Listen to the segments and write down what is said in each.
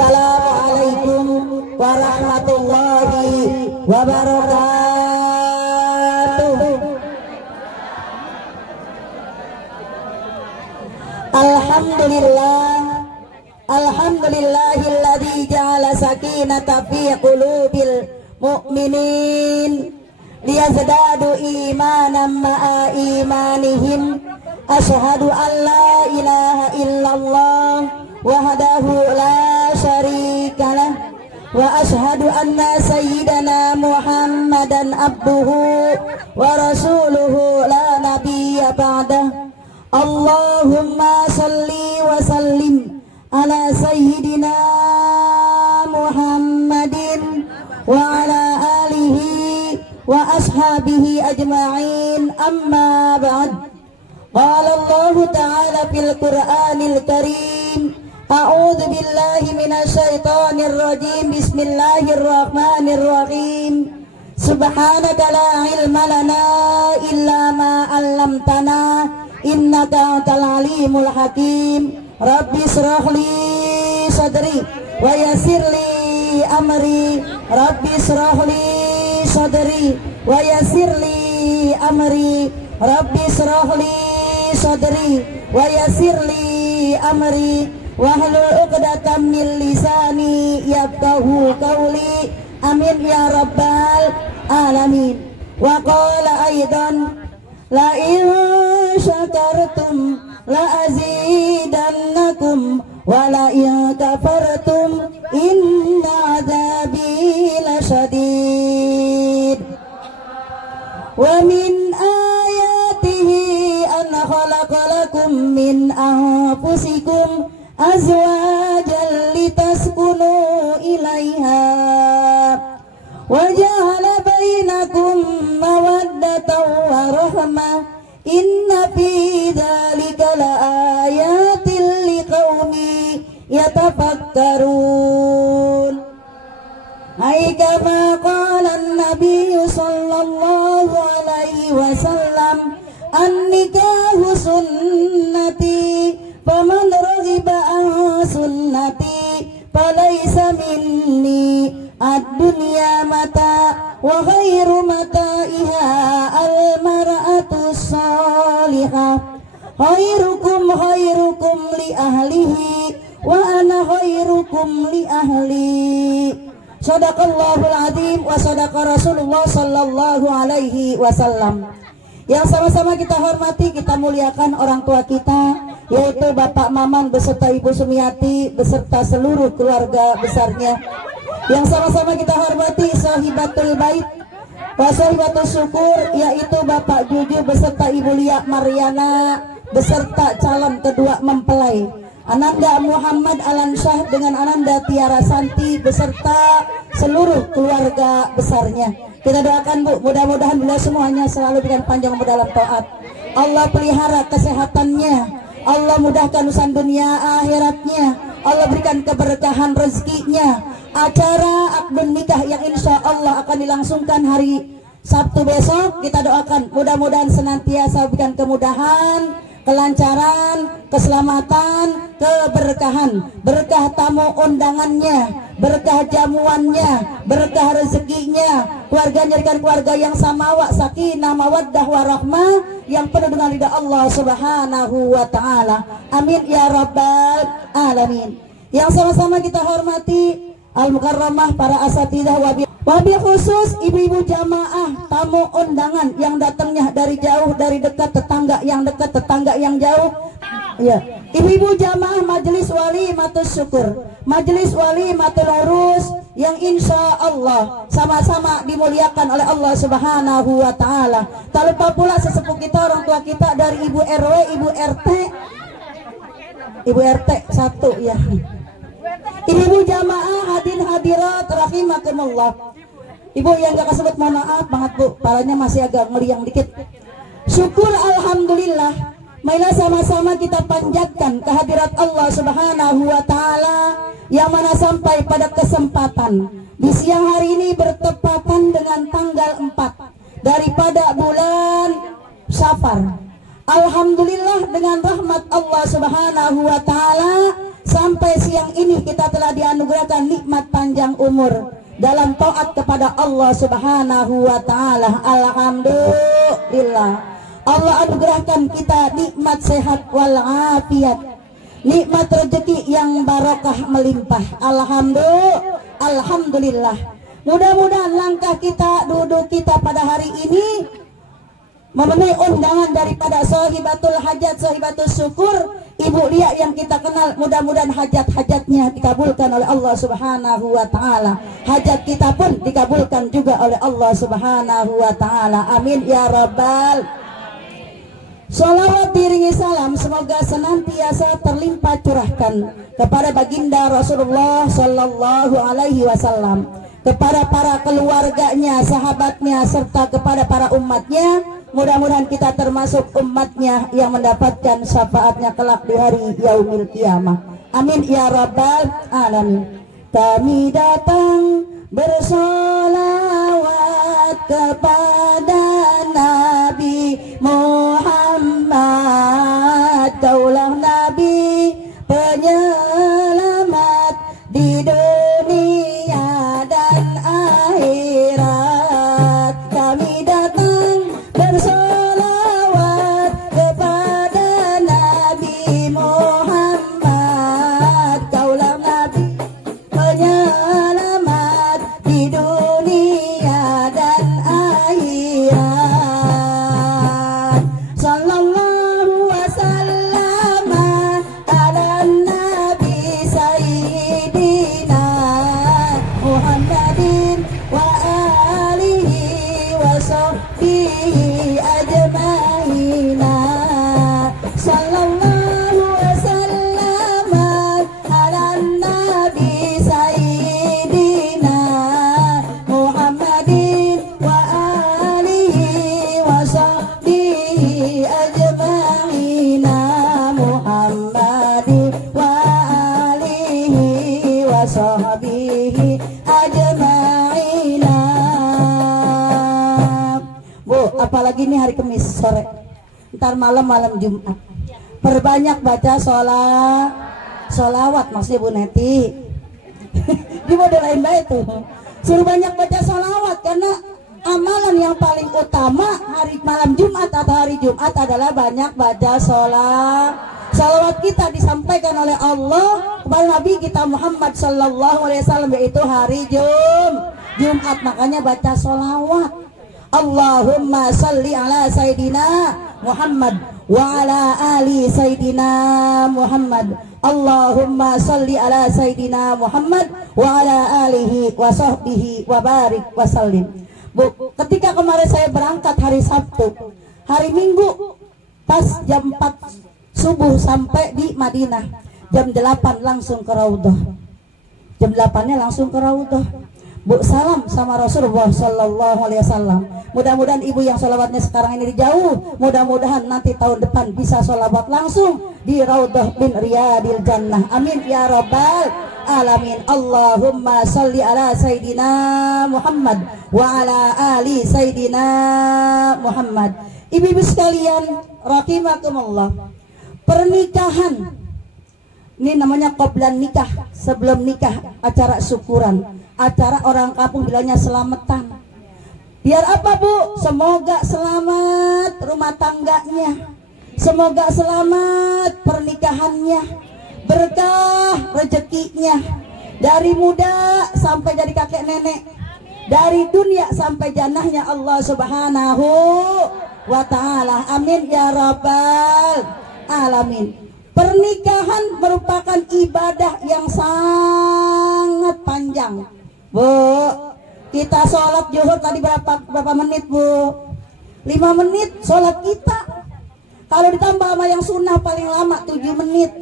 Assalamualaikum warahmatullahi wabarakatuh. Alhamdulillahilladzi ja'ala sakinata fi qulubil mu'minin liyazdadu imanan ma'a imanihim. Asyhadu an la ilaha illallah wahdahu la syarikalah wa asyhadu anna sayyidana Muhammadan abduhu wa rasuluhu la nabiyya ba'dah. Allahumma salli wa sallim ala sayyidina Muhammadin wa ala alihi wa ashabihi ajma'in, amma ba'd. Qala Allah ta'ala fil Qur'anil Karim, a'udzu billahi minasy syaithanir rajim, bismillahirrahmanirrahim. Subhanaka la ilma lana illa ma 'allamtana innaka antal alimul hakim. Rabbi shrah li sadri wa yassir li amri. Rabbi shrah li sadri wa yassir li amri. Rabbi shrah li sadri wa yassir li amri wahlul 'uqdatam min lisani yafqahu qawli. Amin ya rabbal alamin. Wa qala aidan la in syakartum la azidannakum wa la in kafartum inna adzabi lasyadid. Wa min ayatihi an khalaqalakum min anfusikum azwajan litaskunu ilaiha wa ja'ala bainakum mawaddatan wa rahmah. Inna fi dzalika laayatin liqaumi yatafakkarun. Hai kama qala an-nabiy sallallahu alaihi wasallam, an-nikahu sunnati faman raghiba an sunnati falaysa minni. Ad-dunya mata wa khairu mata'iha al-mar'atu salihah. Khairukum khairukum li ahlihi wa ana khairukum li ahli. Shadaqallahul azim wa sadaqa Rasulullah sallallahu alaihi wasallam. Yang sama-sama kita hormati, kita muliakan orang tua kita, yaitu Bapak Maman beserta Ibu Sumiati beserta seluruh keluarga besarnya. Yang sama-sama kita hormati sahibatul bait wa sahibatul syukur, yaitu Bapak Juju beserta Ibu Lia Mariana beserta calon kedua mempelai Ananda Muhammad Alansyah dengan Ananda Tiara Santi beserta seluruh keluarga besarnya. Kita doakan Bu, mudah-mudahan beliau semuanya selalu dengan panjang umur dalam taat. Allah pelihara kesehatannya, Allah mudahkan urusan dunia akhiratnya, Allah berikan keberkahan rezekinya. Acara akad nikah yang insya Allah akan dilangsungkan hari Sabtu besok, kita doakan mudah-mudahan senantiasa berikan kemudahan, kelancaran, keselamatan, keberkahan, berkah tamu undangannya, berkah jamuannya, berkah rezekinya, keluarganya jadikan keluarga yang samawa, sakinah, mawaddah, warahmah, yang penuh dengan ridha Allah subhanahu wa ta'ala. Amin ya rabbal alamin. Yang sama-sama kita hormati al-mukarramah para asatidah wabi khusus ibu-ibu jamaah tamu undangan yang datangnya dari jauh dari dekat, tetangga yang dekat, tetangga yang jauh ya. Ibu-ibu jamaah majelis wali matus syukur, majelis wali matul urus yang insya Allah sama-sama dimuliakan oleh Allah subhanahu wa ta'ala. Tak lupa pula sesepuh kita, orang tua kita dari Ibu RW, Ibu RT 1 ya. Ibu jamaah hadirin hadirat rahimakumullah. Ibu yang gak kesebut mohon maaf banget Bu, paranya masih agak meriang dikit. Syukur alhamdulillah, marilah sama-sama kita panjatkan kehadirat Allah subhanahu wa ta'ala yang mana sampai pada kesempatan di siang hari ini bertepatan dengan tanggal 4 daripada bulan Syafar. Alhamdulillah dengan rahmat Allah subhanahu wa ta'ala sampai siang ini kita telah dianugerahkan nikmat panjang umur dalam taat kepada Allah Subhanahu wa taala. Alhamdulillah. Allah anugerahkan kita nikmat sehat wal afiat, nikmat rezeki yang barokah melimpah. Alhamdulillah. Mudah-mudahan langkah kita, duduk kita pada hari ini memenuhi undangan daripada sahibatul hajat, sahibatul syukur, Ibu Lia yang kita kenal. Mudah-mudahan hajat-hajatnya dikabulkan oleh Allah Subhanahu wa taala. Hajat kita pun dikabulkan juga oleh Allah Subhanahu wa taala. Amin ya rabbal. Salawat diringi salam semoga senantiasa terlimpah curahkan kepada baginda Rasulullah sallallahu alaihi wasallam, kepada para keluarganya, sahabatnya, serta kepada para umatnya. Mudah-mudahan kita termasuk umatnya yang mendapatkan syafaatnya kelak di hari yaumil qiyamah. Amin ya rabbal alamin. Kami datang bersolawat kepada Nabi Muhammad, kaulah Nabi penyelamat di dunia dan akhirat. Kami datang bersolawat kepada Nabi Muhammad, kaulah Nabi penyelamat di dunia dan akhirat. Sallallahu wasallam ala Nabi Sayyidina Muhammadin wa alihi wa sahbihi ajma'ina. Sallallahu wasallam ala Nabi Sayyidina Muhammadin wa alihi wa sahbihi ajma'ina. Muhammadin wa alihi wa sahbihi ajma'ina. Bu, apalagi ini hari Kamis sore, ntar malam Jumat, perbanyak baca sholawat maksudnya Bu Neti. Di model lain baik tuh, suruh banyak baca sholawat, karena amalan yang paling utama hari malam Jumat atau hari Jumat adalah banyak baca sholawat. Kita disampaikan oleh Allah kepada Nabi kita Muhammad sallallahu alaihi wasallam, yaitu hari Jumat. Makanya baca sholawat. Allahumma salli ala Sayyidina Muhammad wa ala ali Sayyidina Muhammad. Allahumma salli ala Sayyidina Muhammad wa ala alihi wa sahbihi wa barik wa sallim. Bu, ketika kemarin saya berangkat hari Sabtu, hari Minggu pas jam 4 subuh sampai di Madinah, jam 8 langsung ke Raudhah. Jam 8-nya langsung ke Raudhah. Bu, salam sama Rasulullah sallallahu alaihi wasallam. Mudah-mudahan ibu yang sholawatnya sekarang ini jauh, mudah-mudahan nanti tahun depan bisa sholawat langsung di Raudhah bin Riyadil Jannah. Amin ya rabbal alamin. Allahumma salli ala Sayyidina Muhammad wa ala ali Sayyidina Muhammad. Ibu-ibu sekalian rahimakumullah, pernikahan ini namanya qoblan nikah, sebelum nikah, acara syukuran, acara orang kampung bilangnya selamatan. Biar apa Bu? Semoga selamat rumah tangganya, semoga selamat pernikahannya, berkah rezekinya, dari muda sampai jadi kakek nenek, dari dunia sampai jannahnya Allah Subhanahu wa ta'ala. Amin ya rabbal alamin. Pernikahan merupakan ibadah yang sangat panjang. Bu, kita sholat zuhur tadi berapa menit Bu? 5 menit sholat kita. Kalau ditambah sama yang sunnah paling lama 7 menit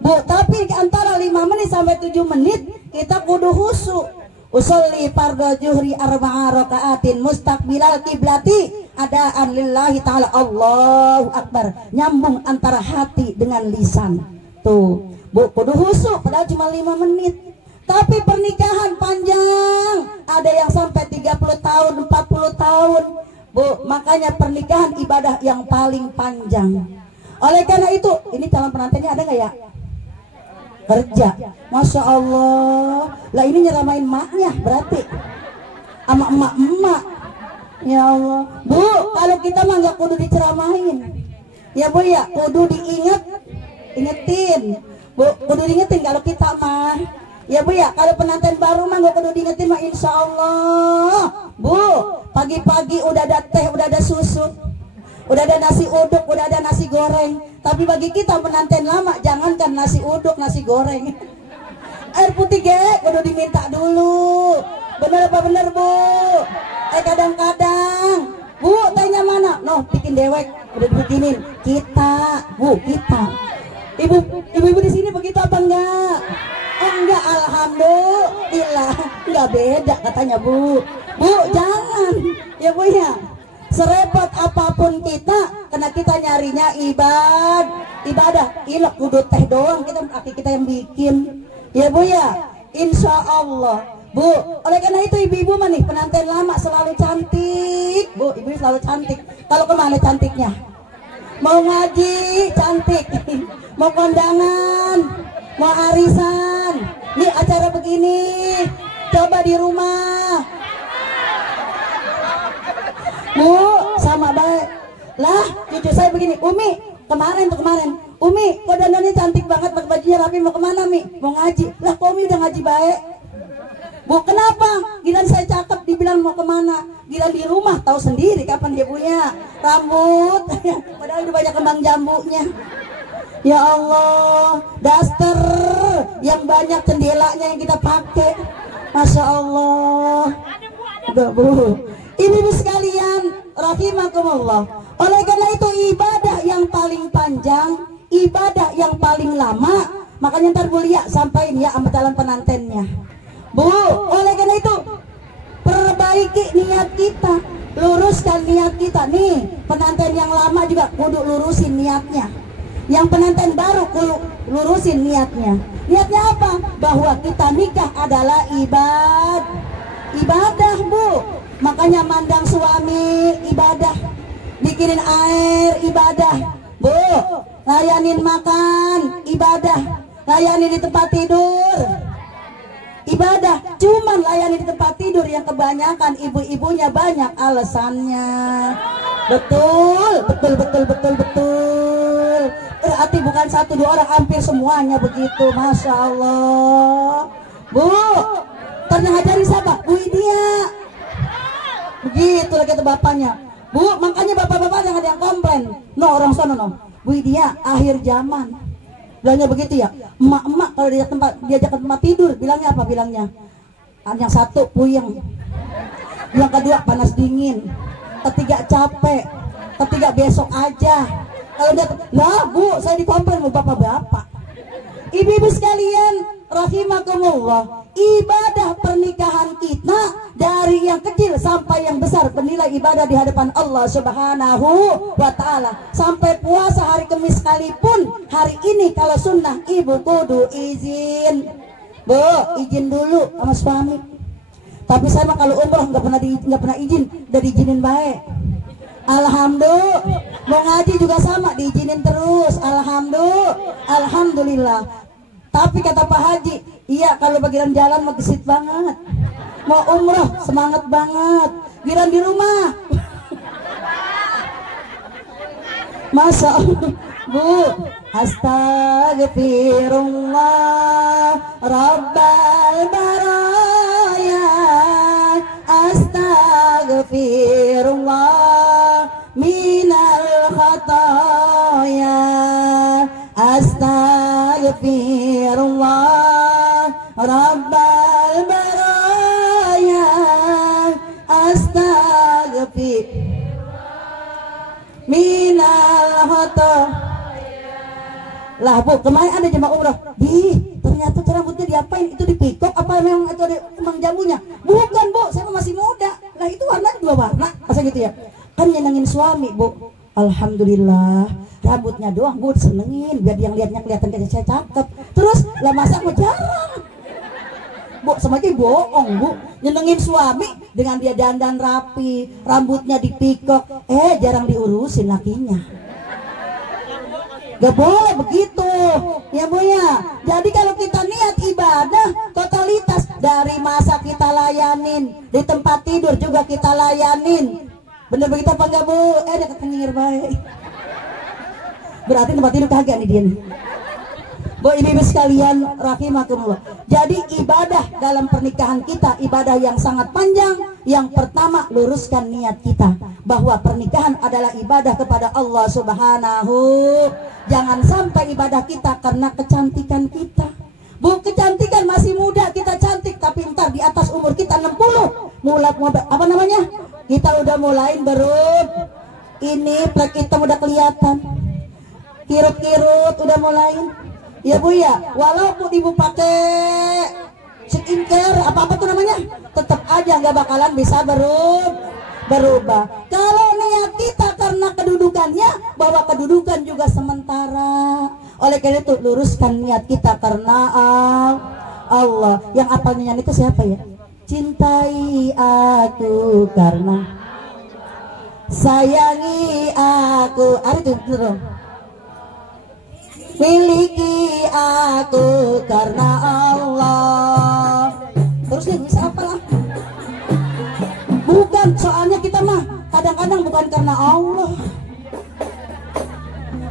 Bu, tapi antara 5 menit sampai 7 menit kita kudu khusyuk. Usolli fardhu zuhri 4 rakaatin mustaqbilal kiblati adaan lillahi ta'ala. Allahu akbar. Nyambung antara hati dengan lisan. Tuh Bu, kudu khusyuk, padahal cuma 5 menit. Tapi pernikahan panjang, ada yang sampai 30 tahun, 40 tahun Bu, makanya pernikahan ibadah yang paling panjang. Oleh karena itu, ini calon pengantinnya ada nggak ya? kerja. Masya Allah. Lah ini nyeramain maknya berarti sama emak-emak. Ya Allah. Bu, kalau kita mah nggak kudu diceramain. Ya Bu ya, kudu ingetin. Bu, kudu diingetin kalau kita mah. Ya Bu ya, kalau pengantin baru mah nggak kudu diingetin mah, insya Allah. Bu, pagi-pagi udah ada teh, udah ada susu, udah ada nasi uduk, udah ada nasi goreng. Tapi bagi kita pengantin lama, jangankan nasi uduk, nasi goreng. Air putih kudu diminta dulu. Bener apa bener Bu? Kadang-kadang Bu, tehnya mana? No, bikin dewek, udah dibikinin. Kita, Bu, kita. Ibu-ibu di sini begitu apa enggak? Oh enggak, alhamdulillah. Enggak beda katanya Bu. Bu, jangan. Ya Bu ya. Serepot apapun kita, karena kita nyarinya ibadah. Ilok kudu teh doang, kita yang bikin. Ya Bu ya. Insya Allah. Bu, oleh karena itu ibu-ibu mah nih pengantin lama selalu cantik. Bu, ibu selalu cantik. Kalau kemana cantiknya? Mau ngaji cantik, mau kondangan, mau arisan. Nih acara begini, coba di rumah. Bu, sama baik. Lah, cucu saya begini, Umi, kemarin, Umi, kok dandannya cantik banget, pakai bajunya rapi, mau kemana Mi? Mau ngaji. Lah, kok Umi udah ngaji baik? Bu, kenapa? Gila saya cakep, dibilang mau kemana? Gila di rumah, tahu sendiri kapan dia punya rambut. Padahal udah banyak kembang jambunya. Ya Allah, daster yang banyak jendelanya yang kita pakai. Masya Allah. Udah Bu. Ibu-ibu sekalian, rahimakumullah. Oleh karena itu ibadah yang paling panjang, ibadah yang paling lama, makanya ntar Bu lihat sampai ya sama calon penantennya. Bu, oleh karena itu perbaiki niat kita, luruskan niat kita. Nih, penanten yang lama juga kudu lurusin niatnya. Yang penanten baru kudu lurusin niatnya. Niatnya apa? Bahwa kita nikah adalah ibadah, Bu. Makanya mandang suami ibadah, bikinin air ibadah, Bu. Layanin makan ibadah, layani di tempat tidur ibadah. Cuman layani di tempat tidur yang kebanyakan ibu-ibunya banyak alasannya. Betul. Berarti bukan satu dua orang, hampir semuanya begitu. Masya Allah. Bu, pernah ngajarin siapa? Bu Idia. Begitu lagi kata bapaknya. Bu, makanya bapak-bapak jangan ada yang komplain. No, orang sana no. Bu Idia, akhir zaman. Bilangnya begitu ya. Emak-emak kalau diajak ke tempat tidur, bilangnya apa? Bilangnya yang satu puyeng, yang kedua panas dingin, ketiga capek, ketiga besok aja. Kalau dia, lah Bu, saya dikomplain sama bapak-bapak. Ibu-ibu sekalian, rahimakumullah, ibadah pernikahan kita dari yang kecil sampai yang besar bernilai ibadah di hadapan Allah Subhanahu wa ta'ala. Sampai puasa hari Kamis sekalipun, hari ini kalau sunnah ibu kudu izin. Bu, izin dulu sama suami. Tapi saya mah kalau umroh nggak pernah izin, udah diizinin baik. Alhamdulillah. Mau ngaji juga sama, diizinin terus. Alhamdulillah. Tapi kata Pak Haji, iya kalau bagian jalan mah gesit banget. Mau umroh semangat banget. Giliran di rumah, Masya Allah. Bu, astagfirullah Rabbal baraya, astagfirullah minal khataya, astagfirullah Rabbal baraya, astagfirullah minal khataya. Lah Bu, kemarin ada jemaah umroh, ternyata rambutnya diapain? Itu dipikok apa memang itu ada kembang jambunya? Bukan Bu, saya masih muda. Lah itu warnanya dua warna, masa gitu ya? Kan nyenengin suami Bu. Alhamdulillah, rambutnya doang Bu senengin, biar yang lihatnya kelihatan kayak saya cakep. Terus lah masa aku jarang Bu, sama aja bohong Bu. Nyenengin suami dengan dia dandan rapi, rambutnya dipikok, jarang diurusin lakinya. Gak boleh begitu, ya Bu ya. Jadi kalau kita niat ibadah totalitas, dari masa kita layanin, di tempat tidur juga kita layanin. Bener begitu apa enggak Bu? Dekat penyihir baik. Berarti tempat tidur kagak nih dia nih. Bu, ibu-ibu sekalian rahimakumullah. Jadi ibadah dalam pernikahan kita ibadah yang sangat panjang. Yang pertama, luruskan niat kita bahwa pernikahan adalah ibadah kepada Allah Subhanahu. Jangan sampai ibadah kita karena kecantikan kita. Bu, kecantikan masih muda kita cantik, tapi ntar di atas umur kita 60 mulai apa namanya? Kita udah mulain berut. Ini plek hitam udah kelihatan. Kirut-kirut udah mulain. Ya Bu ya, walaupun ibu pakai skincare apa tuh namanya, tetap aja nggak bakalan bisa berubah. Kalau niat kita karena kedudukannya, bahwa kedudukan juga sementara. Oleh karena itu luruskan niat kita karena Allah. Yang apal nyanyi itu siapa ya? Cintai aku karena sayangi aku. Ari tuh terus. Miliki aku karena Allah. Terus nih bisa apa lah? Bukan, soalnya kita mah kadang-kadang bukan karena Allah.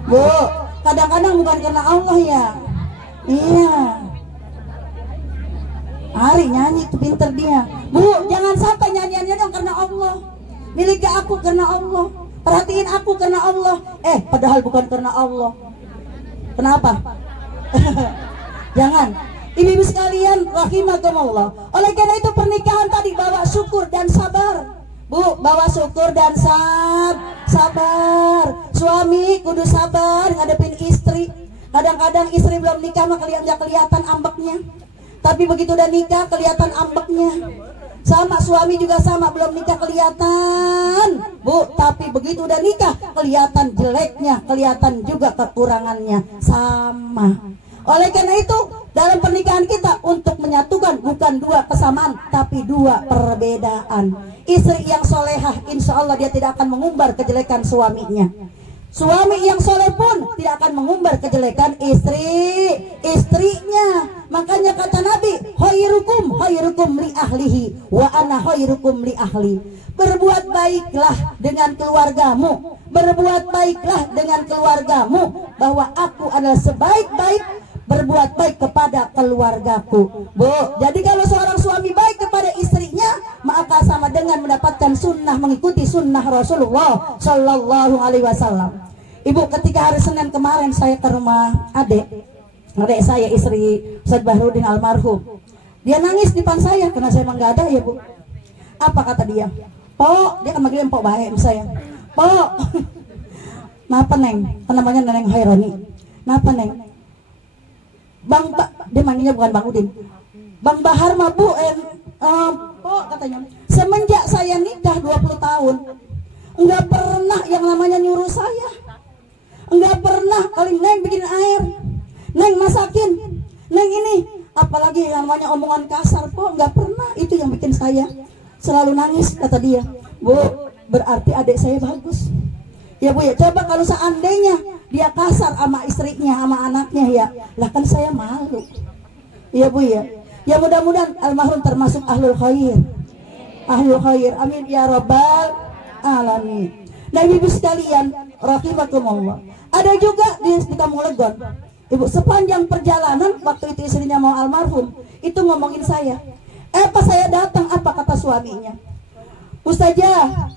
Bu, kadang-kadang bukan karena Allah ya. Iya. Ari nyanyi itu pinter dia. Bu, jangan sampai nyanyiannya dong karena Allah. Miliki aku karena Allah. Perhatiin aku karena Allah. Padahal bukan karena Allah. Kenapa? Jangan. Ibu-ibu sekalian rahimakumullah. Oleh karena itu pernikahan tadi bawa syukur dan sabar. Bu, bawa syukur dan sabar. Suami kudu sabar ngadepin istri. Kadang-kadang istri belum nikah mah nggak kelihatan ambeknya. Tapi begitu udah nikah kelihatan ambeknya. Sama suami juga sama, belum nikah kelihatan Bu, tapi begitu udah nikah kelihatan jeleknya, kelihatan juga kekurangannya. Sama. Oleh karena itu dalam pernikahan kita untuk menyatukan bukan dua kesamaan tapi dua perbedaan. Istri yang solehah insya Allah dia tidak akan mengumbar kejelekan suaminya. Suami yang soleh pun tidak akan mengumbar kejelekan istrinya. Makanya kata Nabi, khairukum li ahlihi wa ana khairukum li ahli. Berbuat baiklah dengan keluargamu. Berbuat baiklah dengan keluargamu, bahwa aku adalah sebaik-baik berbuat baik kepada keluargaku. Bu, jadi kalau seorang suami baik kepada istrinya, maka sama dengan mendapatkan sunnah, mengikuti sunnah Rasulullah Shallallahu Alaihi Wasallam. Ibu, ketika hari Senin kemarin saya ke rumah adik saya, istri Ustaz Bahrudin almarhum. Dia nangis di depan saya karena saya emang gak ada ya Bu. Apa kata dia? Pok, dia kan manggilnya Pok baik saya. Pok, napa Neng? Namanya Neneng Hairani. Napa Neng? Dia manggilnya bukan Bang Udin. Bang Bahar mah Bu, Pok katanya. Semenjak saya nikah 20 tahun, enggak pernah yang namanya nyuruh saya. Enggak pernah kali Neng bikin air, Neng masakin, Neng ini, apalagi yang namanya omongan kasar kok nggak pernah. Itu yang bikin saya selalu nangis, kata dia. Bu, berarti adik saya bagus. Ya Bu ya, coba kalau seandainya dia kasar sama istrinya, sama anaknya ya, lah kan saya malu. Ya Bu ya. Ya mudah-mudahan almarhum termasuk ahlul khair. Ahlul khair, amin ya rabbal alamin. Nah ibu sekalian, rahimakumullah. Ada juga di Kampung Legon. Ibu, sepanjang perjalanan waktu itu istrinya mau almarhum, itu ngomongin saya. Pas saya datang, apa kata suaminya? Ustazah,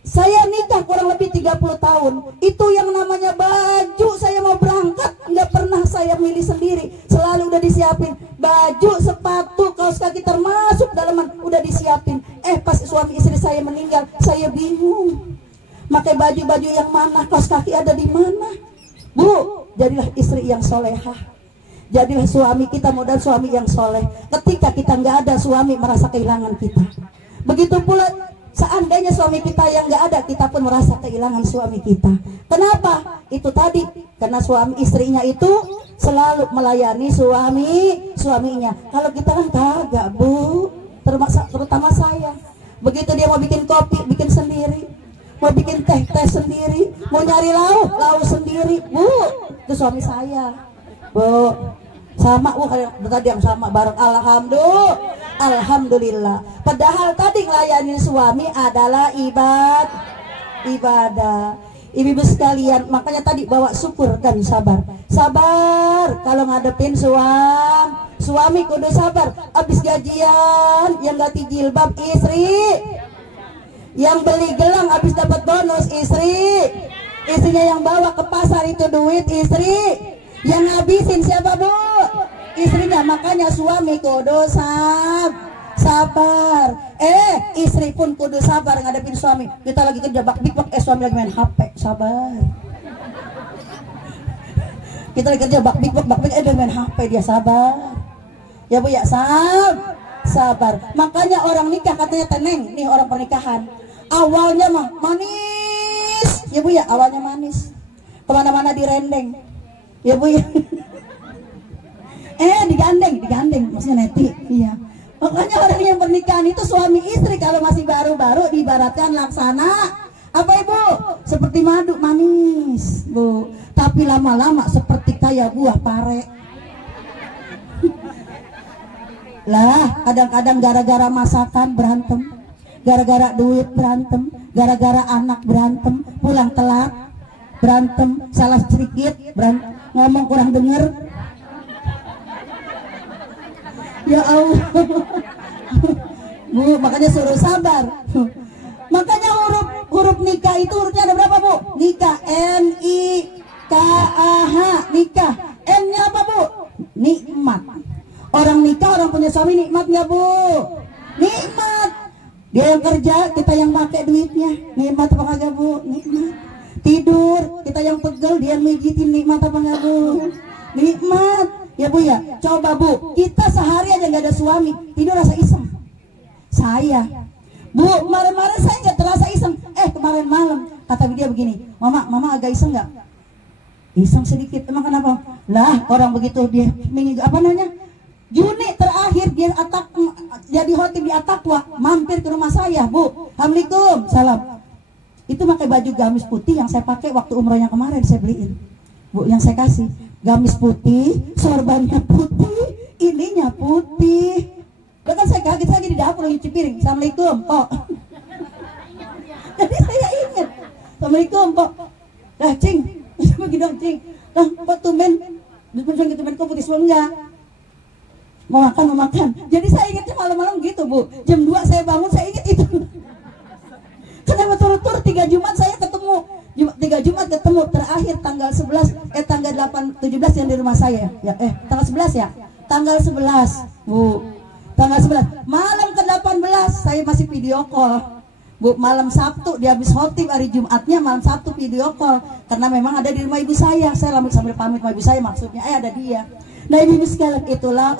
saya nikah kurang lebih 30 tahun. Itu yang namanya baju saya mau berangkat, nggak pernah saya milih sendiri. Selalu udah disiapin. Baju, sepatu, kaos kaki termasuk dalaman udah disiapin. Pas suami istri saya meninggal, saya bingung. Pakai baju-baju yang mana, kaos kaki ada di mana? Bu, jadilah istri yang solehah. Jadilah suami kita modal suami yang soleh. Ketika kita nggak ada, suami merasa kehilangan kita. Begitu pula seandainya suami kita yang nggak ada, kita pun merasa kehilangan suami kita. Kenapa? Itu tadi, karena suami istrinya itu selalu melayani suaminya. Kalau kita kan kagak Bu, terutama saya. Begitu dia mau bikin kopi, bikin sendiri. mau bikin teh sendiri, mau nyari lauk sendiri, Bu. Itu suami saya, Bu. Sama Bu, tadi yang sama bareng. Alhamdulillah. Padahal tadi ngelayanin suami adalah ibadah. Ibu-ibu sekalian, makanya tadi bawa syukur dan sabar. Sabar kalau ngadepin suami kudu sabar. Abis gajian yang ganti jilbab istri, yang beli gelang abis dapat bonus istrinya yang bawa ke pasar itu duit istri, yang ngabisin siapa Bu? Istrinya. Makanya suami kudu sabar. Istri pun kudu sabar ngadepin suami. Kita lagi kerja bak-bik, suami lagi main HP, sabar. Kita lagi kerja bak-bik, dia main HP, dia sabar. Ya Bu ya, sabar. Makanya orang nikah katanya teneng, nih orang pernikahan. Awalnya mah manis, ya Bu ya, awalnya manis. Kemana-mana direndeng, ya Bu ya. digandeng, maksudnya neti, iya. Makanya orang yang pernikahan itu suami istri kalau masih baru-baru diibaratkan laksana apa Ibu? Seperti madu manis, Bu. Tapi lama-lama seperti kayak buah pare. Lah, kadang-kadang gara-gara masakan berantem, gara-gara duit berantem, gara-gara anak berantem, pulang telat berantem, salah sedikit berantem, ngomong kurang denger. Ya Allah. Bu, makanya suruh sabar. Makanya huruf nikah itu hurufnya ada berapa Bu? Nikah, N-I-K-A-H, nikah. N-nya apa Bu? Nikmat. Orang nikah, orang punya suami nikmat nggak Bu? Nikmat. Dia yang kerja, kita yang pakai duitnya. Nikmat apa kagak Bu? Nikmat. Tidur, kita yang pegel, dia yang mijitin. Nikmat apa nggak Bu? Nikmat. Ya Bu ya, coba Bu, kita sehari aja nggak ada suami, tidur rasa iseng. Saya, Bu, kemarin saya nggak terasa iseng. Kemarin malam kata dia begini, Mama agak iseng nggak? Iseng sedikit. Emang kenapa? Lah orang begitu dia apa namanya? Juni terakhir dia jadi hotel di Atakwa, mampir ke rumah saya, Bu. Assalamualaikum, salam. Itu pakai baju gamis putih yang saya pakai waktu umrohnya kemarin, saya beliin, Bu, yang saya kasih. Gamis putih, sorbannya putih, ininya putih. Bahkan saya kaget lagi di dapur nyuci piring. Assalamualaikum, Pok. Jadi saya ingat, Assalamualaikum, Pok. Lah, Cing, begitu dong, Cing. Lah, Pok tumben, tumben kok putih semua enggak? Mau makan. Jadi saya ingatnya malam-malam gitu, Bu. Jam 2 saya bangun, saya ingat itu. Kenapa turut-turut 3 Jumat saya ketemu. 3 Jumat ketemu terakhir tanggal 11 tanggal 17 yang di rumah saya ya tanggal 11 ya tanggal 11 Bu, tanggal 11 malam ke 18 saya masih video call Bu. Malam Sabtu dia habis khotib, hari Jumatnya malam Sabtu video call karena memang ada di rumah ibu saya sambil pamit sama ibu saya, maksudnya ada dia. Nah ibu sekalian, itulah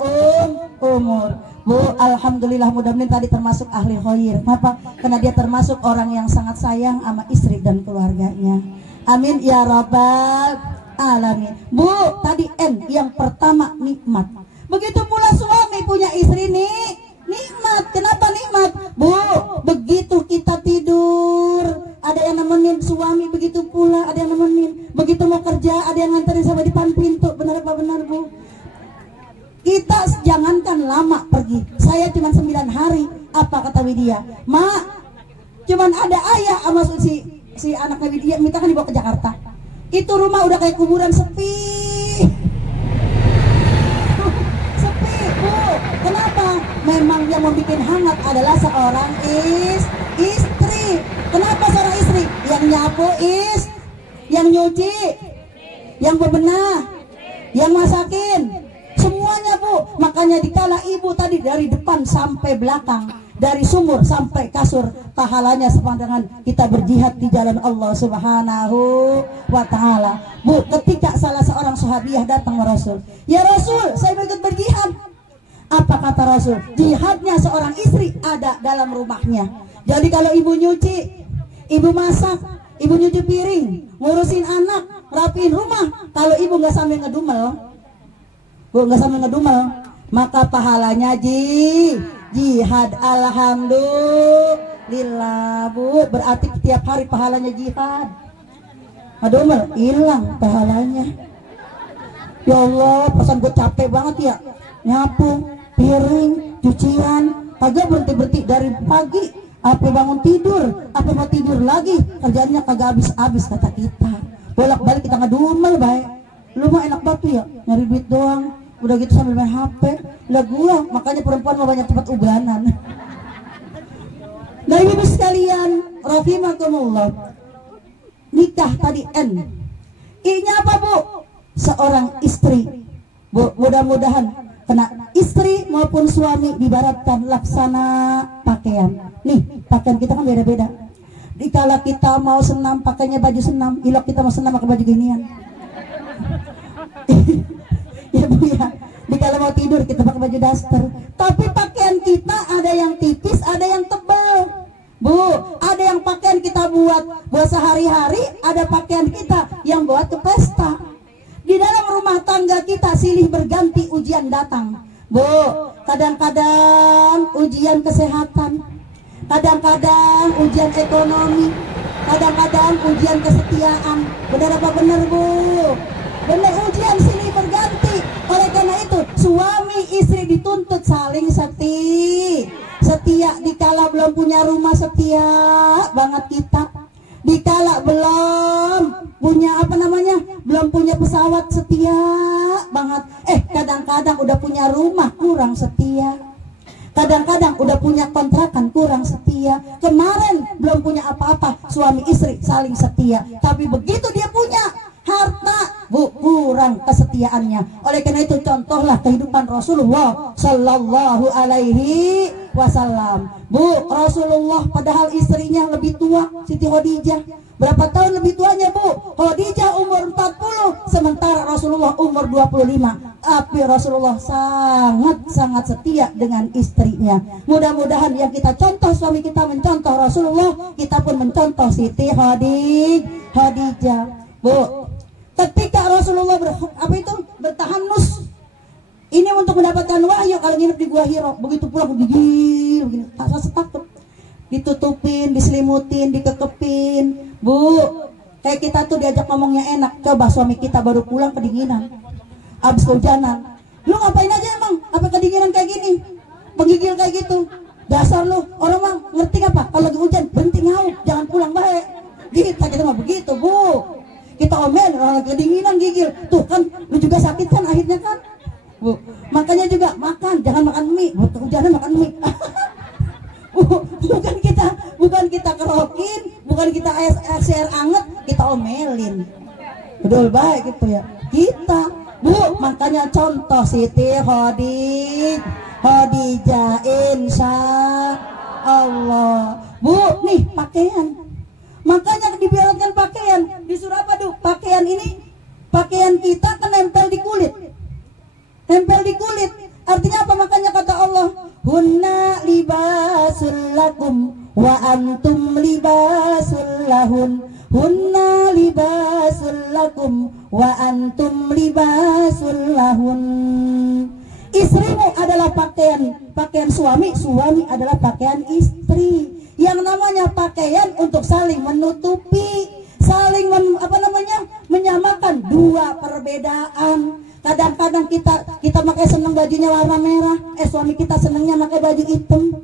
umur Bu. Alhamdulillah, mudah-mudahan tadi termasuk ahli khair. Kenapa? Karena dia termasuk orang yang sangat sayang sama istri dan keluarganya. Amin ya rabbal alamin. Bu, tadi N yang pertama nikmat. Begitu pula suami punya istri nikmat. Kenapa nikmat? Bu, begitu kita tidur ada yang nemenin suami, begitu pula ada yang nemenin. Begitu mau kerja ada yang nganterin sampai depan pintu. Benar apa benar Bu? Kita jangankan lama pergi, saya cuma 9 hari. Apa kata Widya? Mak, cuman ada ayah sama si anaknya Widya minta kan dibawa ke Jakarta. Itu rumah udah kayak kuburan, sepi. Sepi Bu. Kenapa? Memang yang membuat hangat adalah seorang istri. Kenapa seorang istri? Yang nyapu yang nyuci, yang bebenah, yang masakin, semuanya Bu. Makanya dikala ibu tadi dari depan sampai belakang, dari sumur sampai kasur, pahalanya sepandangan kita berjihad di jalan Allah Subhanahu wa ta'ala. Bu, ketika salah seorang sahabiah datang ke Rasul, ya Rasul, saya mau ikut berjihad. Apa kata Rasul? Jihadnya seorang istri ada dalam rumahnya. Jadi kalau ibu nyuci, ibu masak, ibu nyuci piring, ngurusin anak, rapiin rumah, kalau ibu nggak sambil ngedumel, Bu, nggak sambil ngedumel, maka pahalanya jihad. Alhamdulillah. lillah Bu, berarti tiap hari pahalanya jihad. Aduh mal, hilang pahalanya. Ya Allah, pesan gue capek banget ya, nyapu, piring, cucian, kagak berhenti dari pagi. Apa bangun tidur, apa mau tidur lagi, kerjanya kagak habis-habis kata kita. Bolak-balik kita ngedumel baik. Lu mah enak banget ya, nyari duit doang. Udah gitu sambil main HP. Lah gua, makanya perempuan mau banyak tempat uganan. Nah ibu sekalian, rahimakumullah. Nikah tadi N. I-nya apa Bu? Seorang istri. Bu, mudah-mudahan kena istri maupun suami dibaratkan laksana pakaian. Nih, pakaian kita kan beda-beda. Dikala kita mau senam pakainya baju senam, ilok kita mau senam pakai baju ginian. Ya Bu ya. Dikala mau tidur kita pakai baju daster. Tapi pakaian kita ada yang tipis, ada yang tebal. Bu, ada yang pakaian kita buat sehari-hari, ada pakaian kita yang buat ke pesta. Di dalam rumah tangga kita silih berganti ujian datang. Bu, kadang-kadang ujian kesehatan, kadang-kadang ujian ekonomi, kadang-kadang ujian kesetiaan. Benar apa benar Bu? Benar, ujian silih berganti. Oleh karena itu suami istri dituntut saling setia. Dikala belum punya rumah setia banget kita. Dikala belum punya belum punya pesawat setia banget. Kadang-kadang udah punya rumah kurang setia. Kadang-kadang udah punya kontrakan kurang setia. Kemarin belum punya apa-apa, suami istri saling setia. Tapi begitu dia punya harta, Bu, kurang kesetiaannya. Oleh karena itu contohlah kehidupan Rasulullah Sallallahu Alaihi Wasallam. Bu, Rasulullah padahal istrinya lebih tua, Siti Khadijah. Berapa tahun lebih tuanya Bu? Khadijah umur 40, sementara Rasulullah umur 25. Tapi Rasulullah sangat setia dengan istrinya. Mudah-mudahan yang kita contoh, suami kita mencontoh Rasulullah, kita pun mencontoh Siti Khadijah. Bu, ketika Rasulullah bertahanus, ini untuk mendapatkan wahyu kalau nginep di Gua Hiro, begitu pulang gigil begini, tak takut, ditutupin, diselimutin, dikekepin. Bu, kayak kita tuh diajak ngomongnya enak, coba suami kita baru pulang kedinginan, abis kehujanan, lu ngapain aja emang, apa kedinginan kayak gini, penggigil kayak gitu, dasar lu, orang mah ngerti apa, kalau lagi hujan berhenti ngauk, jangan pulang baik, kita mah begitu Bu. Kita omel orang kedinginan gigil, tuh kan lu juga sakit kan akhirnya kan Bu. Makanya juga makan, jangan makan mie, kehujanan makan mie. bukan kita kerokin, bukan kita air anget, kita omelin. Betul baik gitu ya kita Bu. Makanya contoh Siti Khadijah insya Allah Bu. Nih pakaian, makanya dibiarkan pakaian, disuruh apa tuh? Pakaian ini, pakaian kita kan nempel di kulit. Artinya apa? Makanya kata Allah, hunna libasul lakum wa antum libasul lahun. Hunna libasul lakum wa antum libasul lahun. Istrimu adalah pakaian suami, suami adalah pakaian istri. Yang namanya pakaian untuk saling menutupi, saling menyamakan dua perbedaan. Kadang-kadang kita pakai seneng bajunya warna merah, suami kita senengnya pakai baju hitam.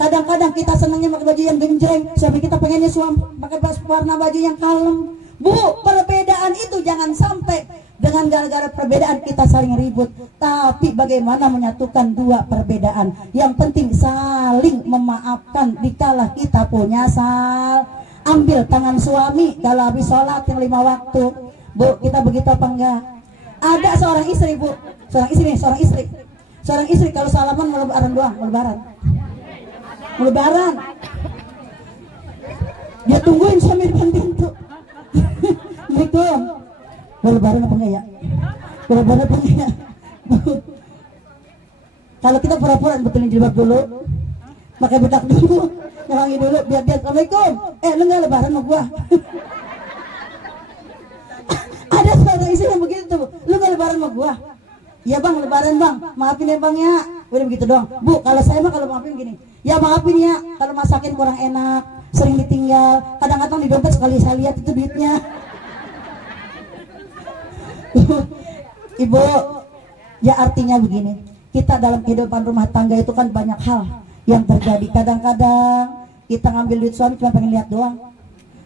Kadang-kadang kita senengnya pakai baju yang genjreng, suami kita pengennya pakai warna baju yang kalem. Bu, perbedaan itu jangan sampai dengan gara-gara perbedaan kita saling ribut. Tapi bagaimana menyatukan dua perbedaan? Yang penting saling memaafkan dikala kita punya ambil tangan suami kalau habis sholat yang 5 waktu. Bu, kita begitu apa enggak? Ada seorang istri Bu, seorang istri kalau salaman mau lebaran doang, mau lebaran. Dia tungguin suami depan pintu. Assalamualaikum. Mau lebaran apa enggak ya? Mau lebaran apa enggak? Kalau kita pura-pura betulin jilbab dulu, pakai bedak dulu, ngewangi dulu, biar dia Assalamualaikum. Lu enggak lebaran sama gua? Ada seorang istri yang begitu tuh, lu gak lebaran sama gua? Ya bang, lebaran bang, maafin ya bang ya, Udah begitu doang. Bu, kalau saya mah kalau maafin gini, ya maafin ya kalau masakin kurang enak, sering ditinggal, kadang-kadang di dompet sekali saya lihat itu duitnya. Ibu, ya artinya begini, kita dalam kehidupan rumah tangga itu kan banyak hal yang terjadi. Kadang-kadang kita ngambil duit suami cuma pengen lihat doang,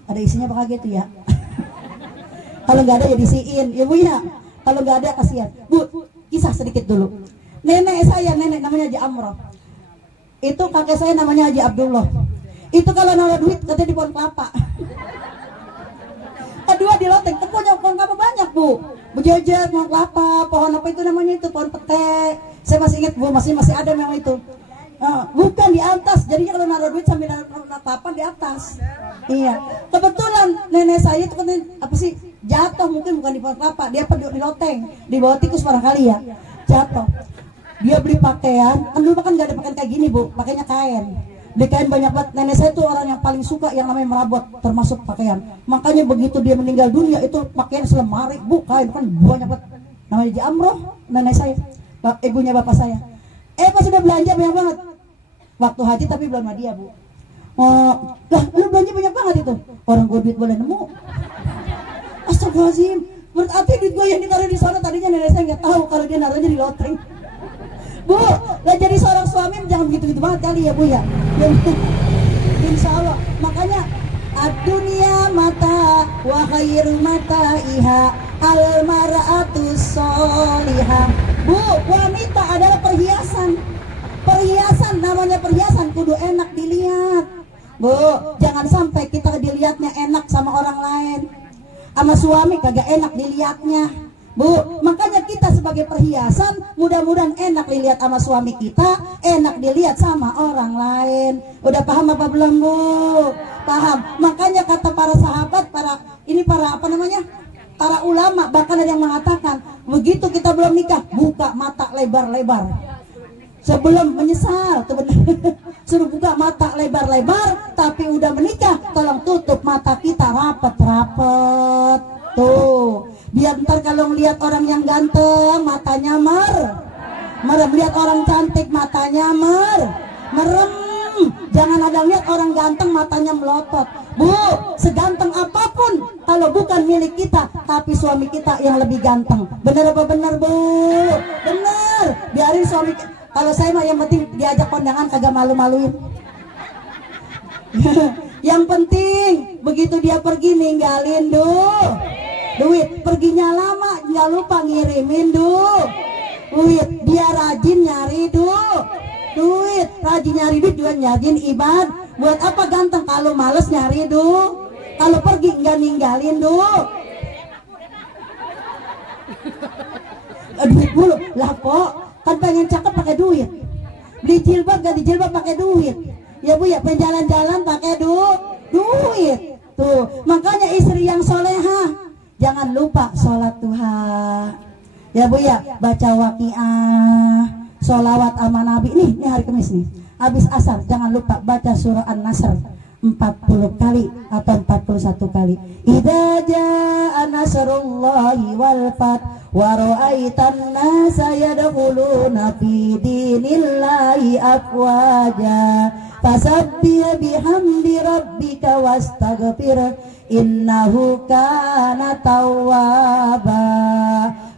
ada isinya apa gitu ya. Kalau nggak ada ya disiin, ya Bu ya. Kalau nggak ada kasihan. Bu, kisah sedikit dulu. Nenek saya, nenek namanya Haji Amroh. Itu kakek saya namanya Haji Abdullah. Itu kalau naruh duit katanya di pohon kelapa. Kedua di loteng, punya pohon kelapa banyak Bu. Berjejer pohon kelapa, pohon apa itu namanya itu, pohon pete. Saya masih ingat Bu, masih ada memang itu. Bukan di atas, jadi kalau naruh duit sambil naruh kelapa di atas. Iya, kebetulan nenek saya itu kan apa sih, jatuh, mungkin bukan di pohon kelapa, dia di loteng, di bawah tikus barangkali ya, jatuh. Dia beli pakaian, kan dulu kan nggak ada pakaian kayak gini Bu, pakainya kain. Di kain banyak banget. Nenek saya itu orang yang paling suka yang namanya merabot, termasuk pakaian. Makanya begitu dia meninggal dunia itu pakaian selemari Bu, kain kan banyak banget. Namanya Haji Amroh, nenek saya, ibunya bapak saya. Pas sudah belanja banyak banget. Waktu haji tapi belum hadiah Bu. Lah lu belanja banyak banget itu. Orang gue duit boleh nemu. Astagfirullahaladzim. Berarti duit gue yang ditaruh di sana tadinya nenek saya nggak tahu kalau dia naruhnya di loteng. Bu, lah jadi seorang suami jangan begitu-gitu banget kali ya Bu ya. Insya Allah. Makanya ad-dunya mata wa khairu mataiha al-mar'atus sholihah. Bu, wanita adalah perhiasan. Perhiasan, namanya perhiasan kudu enak dilihat. Bu, jangan sampai kita dilihatnya enak sama orang lain. Sama suami kagak enak dilihatnya. Bu, makanya kita sebagai perhiasan mudah-mudahan enak dilihat sama suami kita, enak dilihat sama orang lain. Udah paham apa belum Bu? Paham. Makanya kata para sahabat, para apa namanya? Para ulama, bahkan ada yang mengatakan, begitu kita belum nikah, buka mata lebar-lebar. Sebelum menyesal, suruh buka mata lebar-lebar, tapi udah menikah, tolong tutup mata kita rapat-rapat. Tuh, biar ntar kalau melihat orang yang ganteng, matanya merem, lihat orang cantik, matanya merem. Jangan ada lihat orang ganteng, matanya melotot. Bu, seganteng apapun, kalau bukan milik kita, tapi suami kita yang lebih ganteng. Bener apa bener Bu? Bener. Biarin suami. Kalau saya mah yang penting diajak kondangan kagak malu-maluin. Yang penting begitu dia pergi ninggalin duit. Perginya lama nggak lupa ngirimin duit. Dia rajin nyari duit. Rajin nyari duit juga nyariin ibad. Buat apa ganteng kalau males nyari duit? Kalau pergi nggak ninggalin duit. Duit mulu lah kok. Kan pengen cakep pakai duit. Beli jilbab ganti jilbab pakai duit. Ya Bu ya, penjalan-jalan pakai duit. Tuh, makanya istri yang solehah jangan lupa sholat duha. Ya Bu ya, baca waqiah, sholawat sama Nabi. Ini hari Kamis nih. Habis asar jangan lupa baca surah An-Nasr 40 kali atau 41 kali. Idza jaa nasrullahi wal fath wa ra'aitan nasa yadkhuluna fi dinillahi afwaja fasabbih bihamdi rabbika wastaghfir innahu kana tawwaba.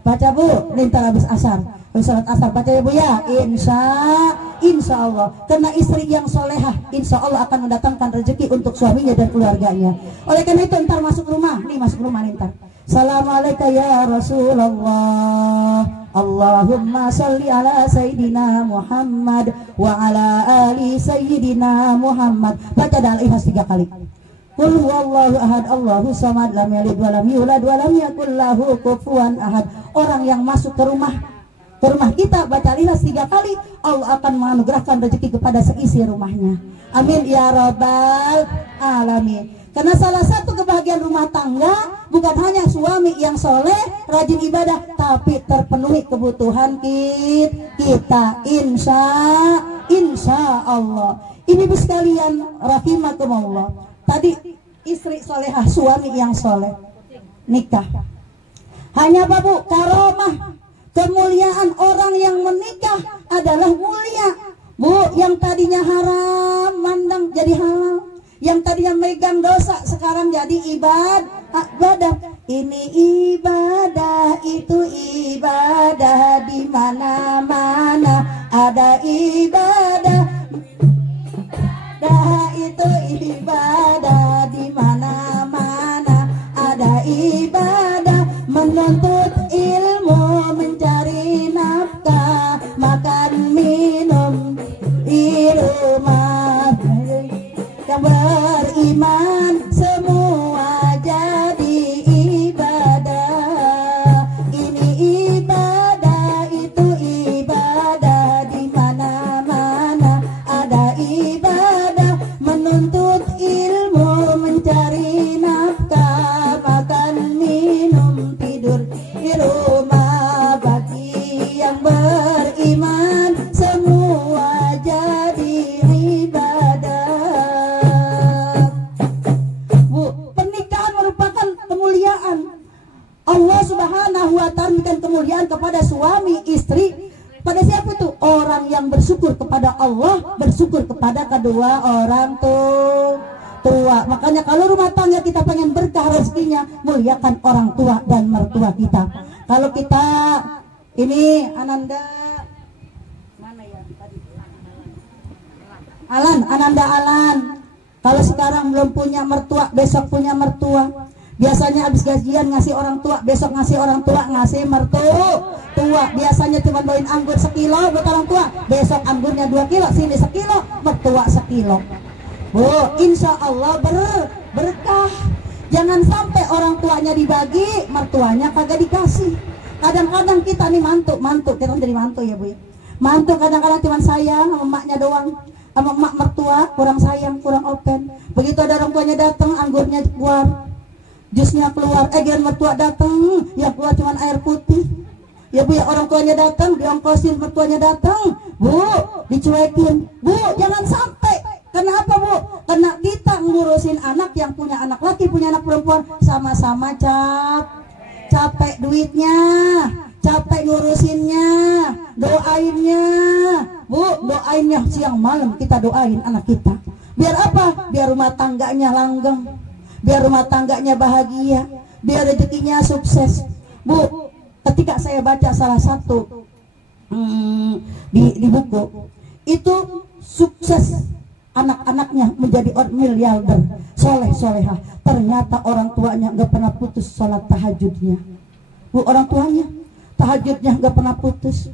Baca Bu, lintar habis asar. Salat asar baca ya Bu ya. Insya Allah. Karena istri yang solehah insya Allah akan mendatangkan rezeki untuk suaminya dan keluarganya. Oleh karena itu ntar masuk rumah. Nih masuk rumah nih ntar. Assalamualaikum ya Rasulullah. Allahumma salli ala Sayyidina Muhammad wa ala ali Sayyidina Muhammad. Baca Al-Ikhlas 3 kali. Qul huwallahu ahad, Allahu samad, lam yalid wa lam yulad wa lam yakul lahu kufuwan ahad. Orang yang masuk ke rumah kita baca Al-Ikhlas 3 kali, Allah akan menganugerahkan rezeki kepada seisi rumahnya. Amin ya rabbal alamin. Karena salah satu kebahagiaan rumah tangga bukan hanya suami yang soleh, rajin ibadah, tapi terpenuhi kebutuhan kita. Insya Allah. Ibu sekalian rahimakumullah. Tadi istri solehah, suami yang soleh, nikah. Hanya apa Bu? Karomah. Kemuliaan orang yang menikah adalah mulia. Bu, yang tadinya haram mandang jadi halal. Yang tadinya megang dosa sekarang jadi ibadah. Ini ibadah, itu ibadah, di mana-mana ada ibadah. Itu ibadah, di mana-mana ada ibadah. Menuntut ilmu, mencari nafkah, makan minum di rumah. Yang beriman semua jadi ibadah. Ini ibadah, itu ibadah, di mana-mana ada ibadah. Menuntut ilmu, mencari nafkah, makan minum tidur di rumah. Bagi yang beriman semua jadi ibadah. Allah Subhanahu wa ta'ala memberikan kemuliaan kepada suami istri. Pada siapa tuh? Orang yang bersyukur kepada Allah, bersyukur kepada kedua orang tua. Makanya kalau rumah tangga kita pengen berkah rezekinya, muliakan orang tua dan mertua kita. Kalau kita ini Ananda mana ya tadi? Alan. Kalau sekarang belum punya mertua, besok punya mertua. Biasanya habis gajian ngasih orang tua, besok ngasih orang tua, ngasih mertua. Biasanya cuma bawain anggur 1 kilo buat orang tua, besok anggurnya 2 kilo, sini 1 kilo, mertua 1 kilo. Bu, insya Allah berkah. Jangan sampai orang tuanya dibagi, mertuanya kagak dikasih. Kadang-kadang kita nih mantu, kita jadi mantu ya Bu ya. Mantu kadang-kadang cuma sayang sama emaknya doang, sama emak mertua kurang sayang, kurang open. Begitu ada orang tuanya datang, anggurnya keluar, jusnya keluar, gian mertua datang, yang keluar cuma air putih. Ya Bu ya, orang tuanya datang, diongkosin, mertuanya datang, Bu, dicuekin. Bu, jangan sampai. Kenapa Bu? Karena kita ngurusin anak yang punya anak laki, punya anak perempuan, sama-sama capek duitnya, capek ngurusinnya, doainnya. Bu, doainnya siang malam kita doain anak kita. Biar apa? Biar rumah tangganya langgeng, biar rumah tangganya bahagia, biar rezekinya sukses. Bu, ketika saya baca salah satu di buku itu, sukses anak-anaknya menjadi miliarder, solehah. Ternyata orang tuanya nggak pernah putus sholat tahajudnya. Bu, orang tuanya tahajudnya nggak pernah putus,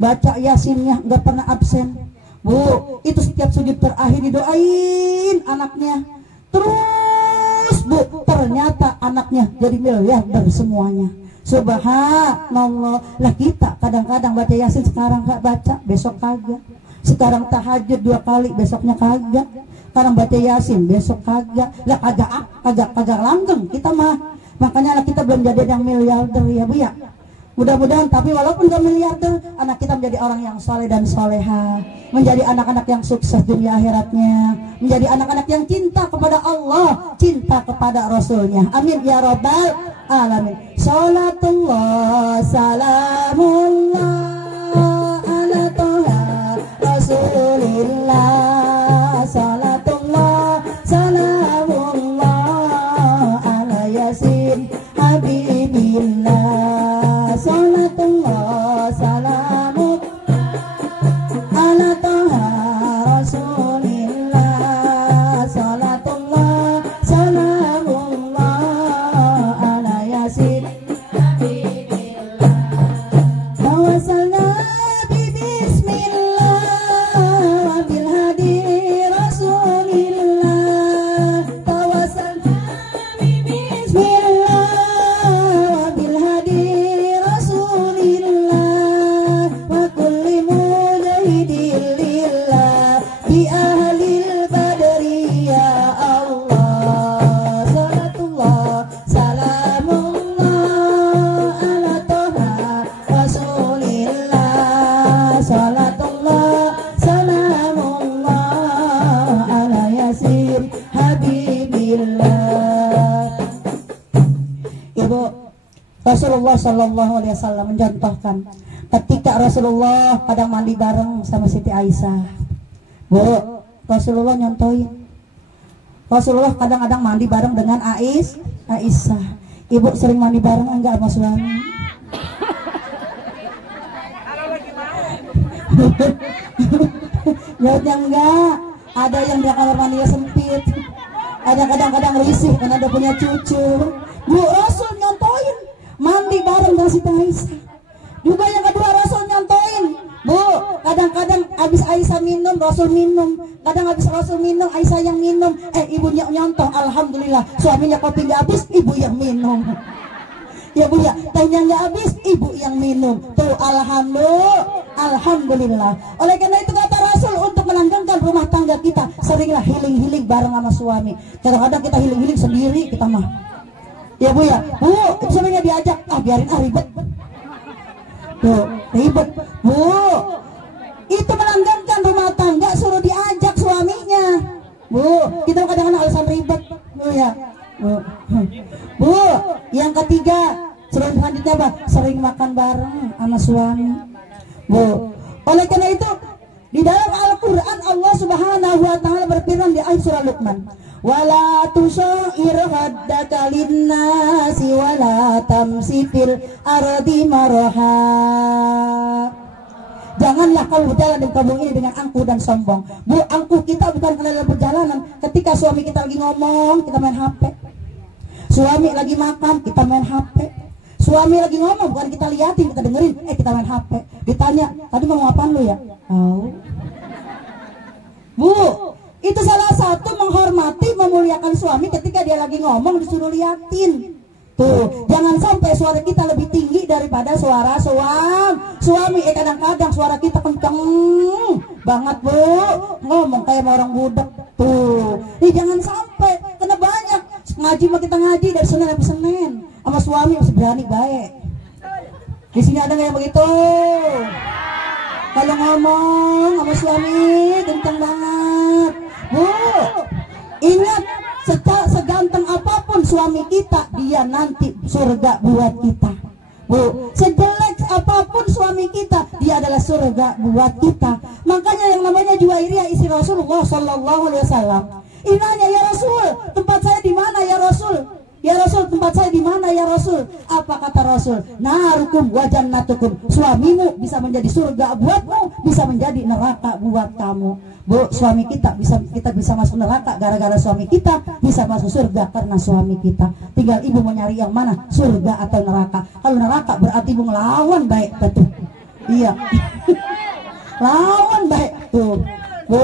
baca yasinnya nggak pernah absen. Bu, itu setiap sujud terakhir didoain anaknya. Terus Bu, ternyata anaknya jadi miliarder semuanya. Subhanallah. Lah kita kadang-kadang baca yasin, sekarang gak baca, besok kagak. Sekarang tahajud 2 kali, besoknya kagak. Sekarang baca yasin, besok kagak. Lah kagak langgeng kita mah. Makanya anak kita belum jadi yang miliarder ya Bu ya. Mudah-mudahan, tapi walaupun gak miliarder, anak kita menjadi orang yang soleh dan soleha, menjadi anak-anak yang sukses dunia akhiratnya, menjadi anak-anak yang cinta kepada Allah, cinta kepada Rasulnya. Amin ya Rabbal Alamin. Salatullah salamullah ala toha Rasulillah. Salatullah salamullah ala yasin habibillah. Salatullah salamullah ala toha Rasulillah. Salatullah salamullah ala yasin habibillah. Tawassalna bi bismillah wa bil hadi rasul Rasulullah Shallallahu Alaihi Wasallam mencontohkan ketika Rasulullah kadang mandi bareng sama Siti Aisyah. Bu, Rasulullah nyontohin. Rasulullah kadang-kadang mandi bareng dengan Aisyah. Ibu sering mandi bareng enggak sama suami? Jawabnya enggak. Ada yang di kamar mandinya sempit. Ada kadang-kadang risih karena ada punya cucu. Bu, Rasul nyontoin mandi bareng dengan Siti Aisyah. Juga yang kedua Rasul nyontoin, Bu, kadang-kadang habis Aisyah minum, Rasul minum. Kadang habis Rasul minum, Aisyah yang minum. Ibunya nyontoh, alhamdulillah suaminya kopi nggak habis, ibu yang minum. Ya Bu ya, tehnya nggak habis, ibu yang minum. Tuh alhamdulillah. Oleh karena itu kata Rasul, untuk melanggengkan rumah tangga kita, seringlah healing bareng sama suami. Kadang-kadang kita healing sendiri kita mah. Ya Bu ya, Bu, suaminya diajak, biarin ribet. Tuh, ribet. Bu, itu melanggengkan rumah tangga, suruh diajak suaminya. Bu, kita kadang-kadang alasan ribet. Bu ya. Bu, yang ketiga, selanjutnya apa? Sering makan bareng sama suami. Bu, oleh karena itu di dalam Al-Quran Allah Subhanahu Wa Taala berfirman di ayat surah Luqman, wala tusair haddaka linnasi wala tamsi fil ardi maraha. Janganlah kamu berjalan di kampung ini dengan angkuh dan sombong. Bu, angkuh kita bukan dalam perjalanan. Ketika suami kita lagi ngomong, kita main HP. Suami lagi makan, kita main HP. Suami lagi ngomong, bukan kita liatin, kita dengerin, kita main HP. Ditanya, tadi ngomong apaan lu ya? Tahu. Bu, itu salah satu menghormati, memuliakan suami ketika dia lagi ngomong disuruh liatin. Tuh, jangan sampai suara kita lebih tinggi daripada suara suami. Kadang-kadang suara kita kenceng banget, Bu. Ngomong kayak orang budak. Tuh, jangan sampai, karena banyak ngaji mah kita ngaji dari Senin sampai Senin sama suami masih berani baik. Di sini ada nggak yang begitu? Kalau ngomong sama suami kenceng banget, Bu. Ingat, seganteng apapun suami kita, dia nanti surga buat kita. Bu, sejelek apapun suami kita, dia adalah surga buat kita. Makanya yang namanya Juwairiyah istri Rasulullah Shallallahu Alaihi Wasallam, ini nanya, ya Rasul, tempat saya di mana ya Rasul? Ya Rasul, tempat saya di mana ya Rasul? Apa kata Rasul? Narukum wa jannatukum. Suamimu bisa menjadi surga buatmu, bisa menjadi neraka buat kamu. Bu, suami kita bisa masuk neraka gara-gara suami kita, bisa masuk surga karena suami kita. Tinggal ibu mau nyari yang mana, surga atau neraka. Kalau neraka berarti ibu ngelawan baik, betul. Iya. Lawan baik tuh. Bu,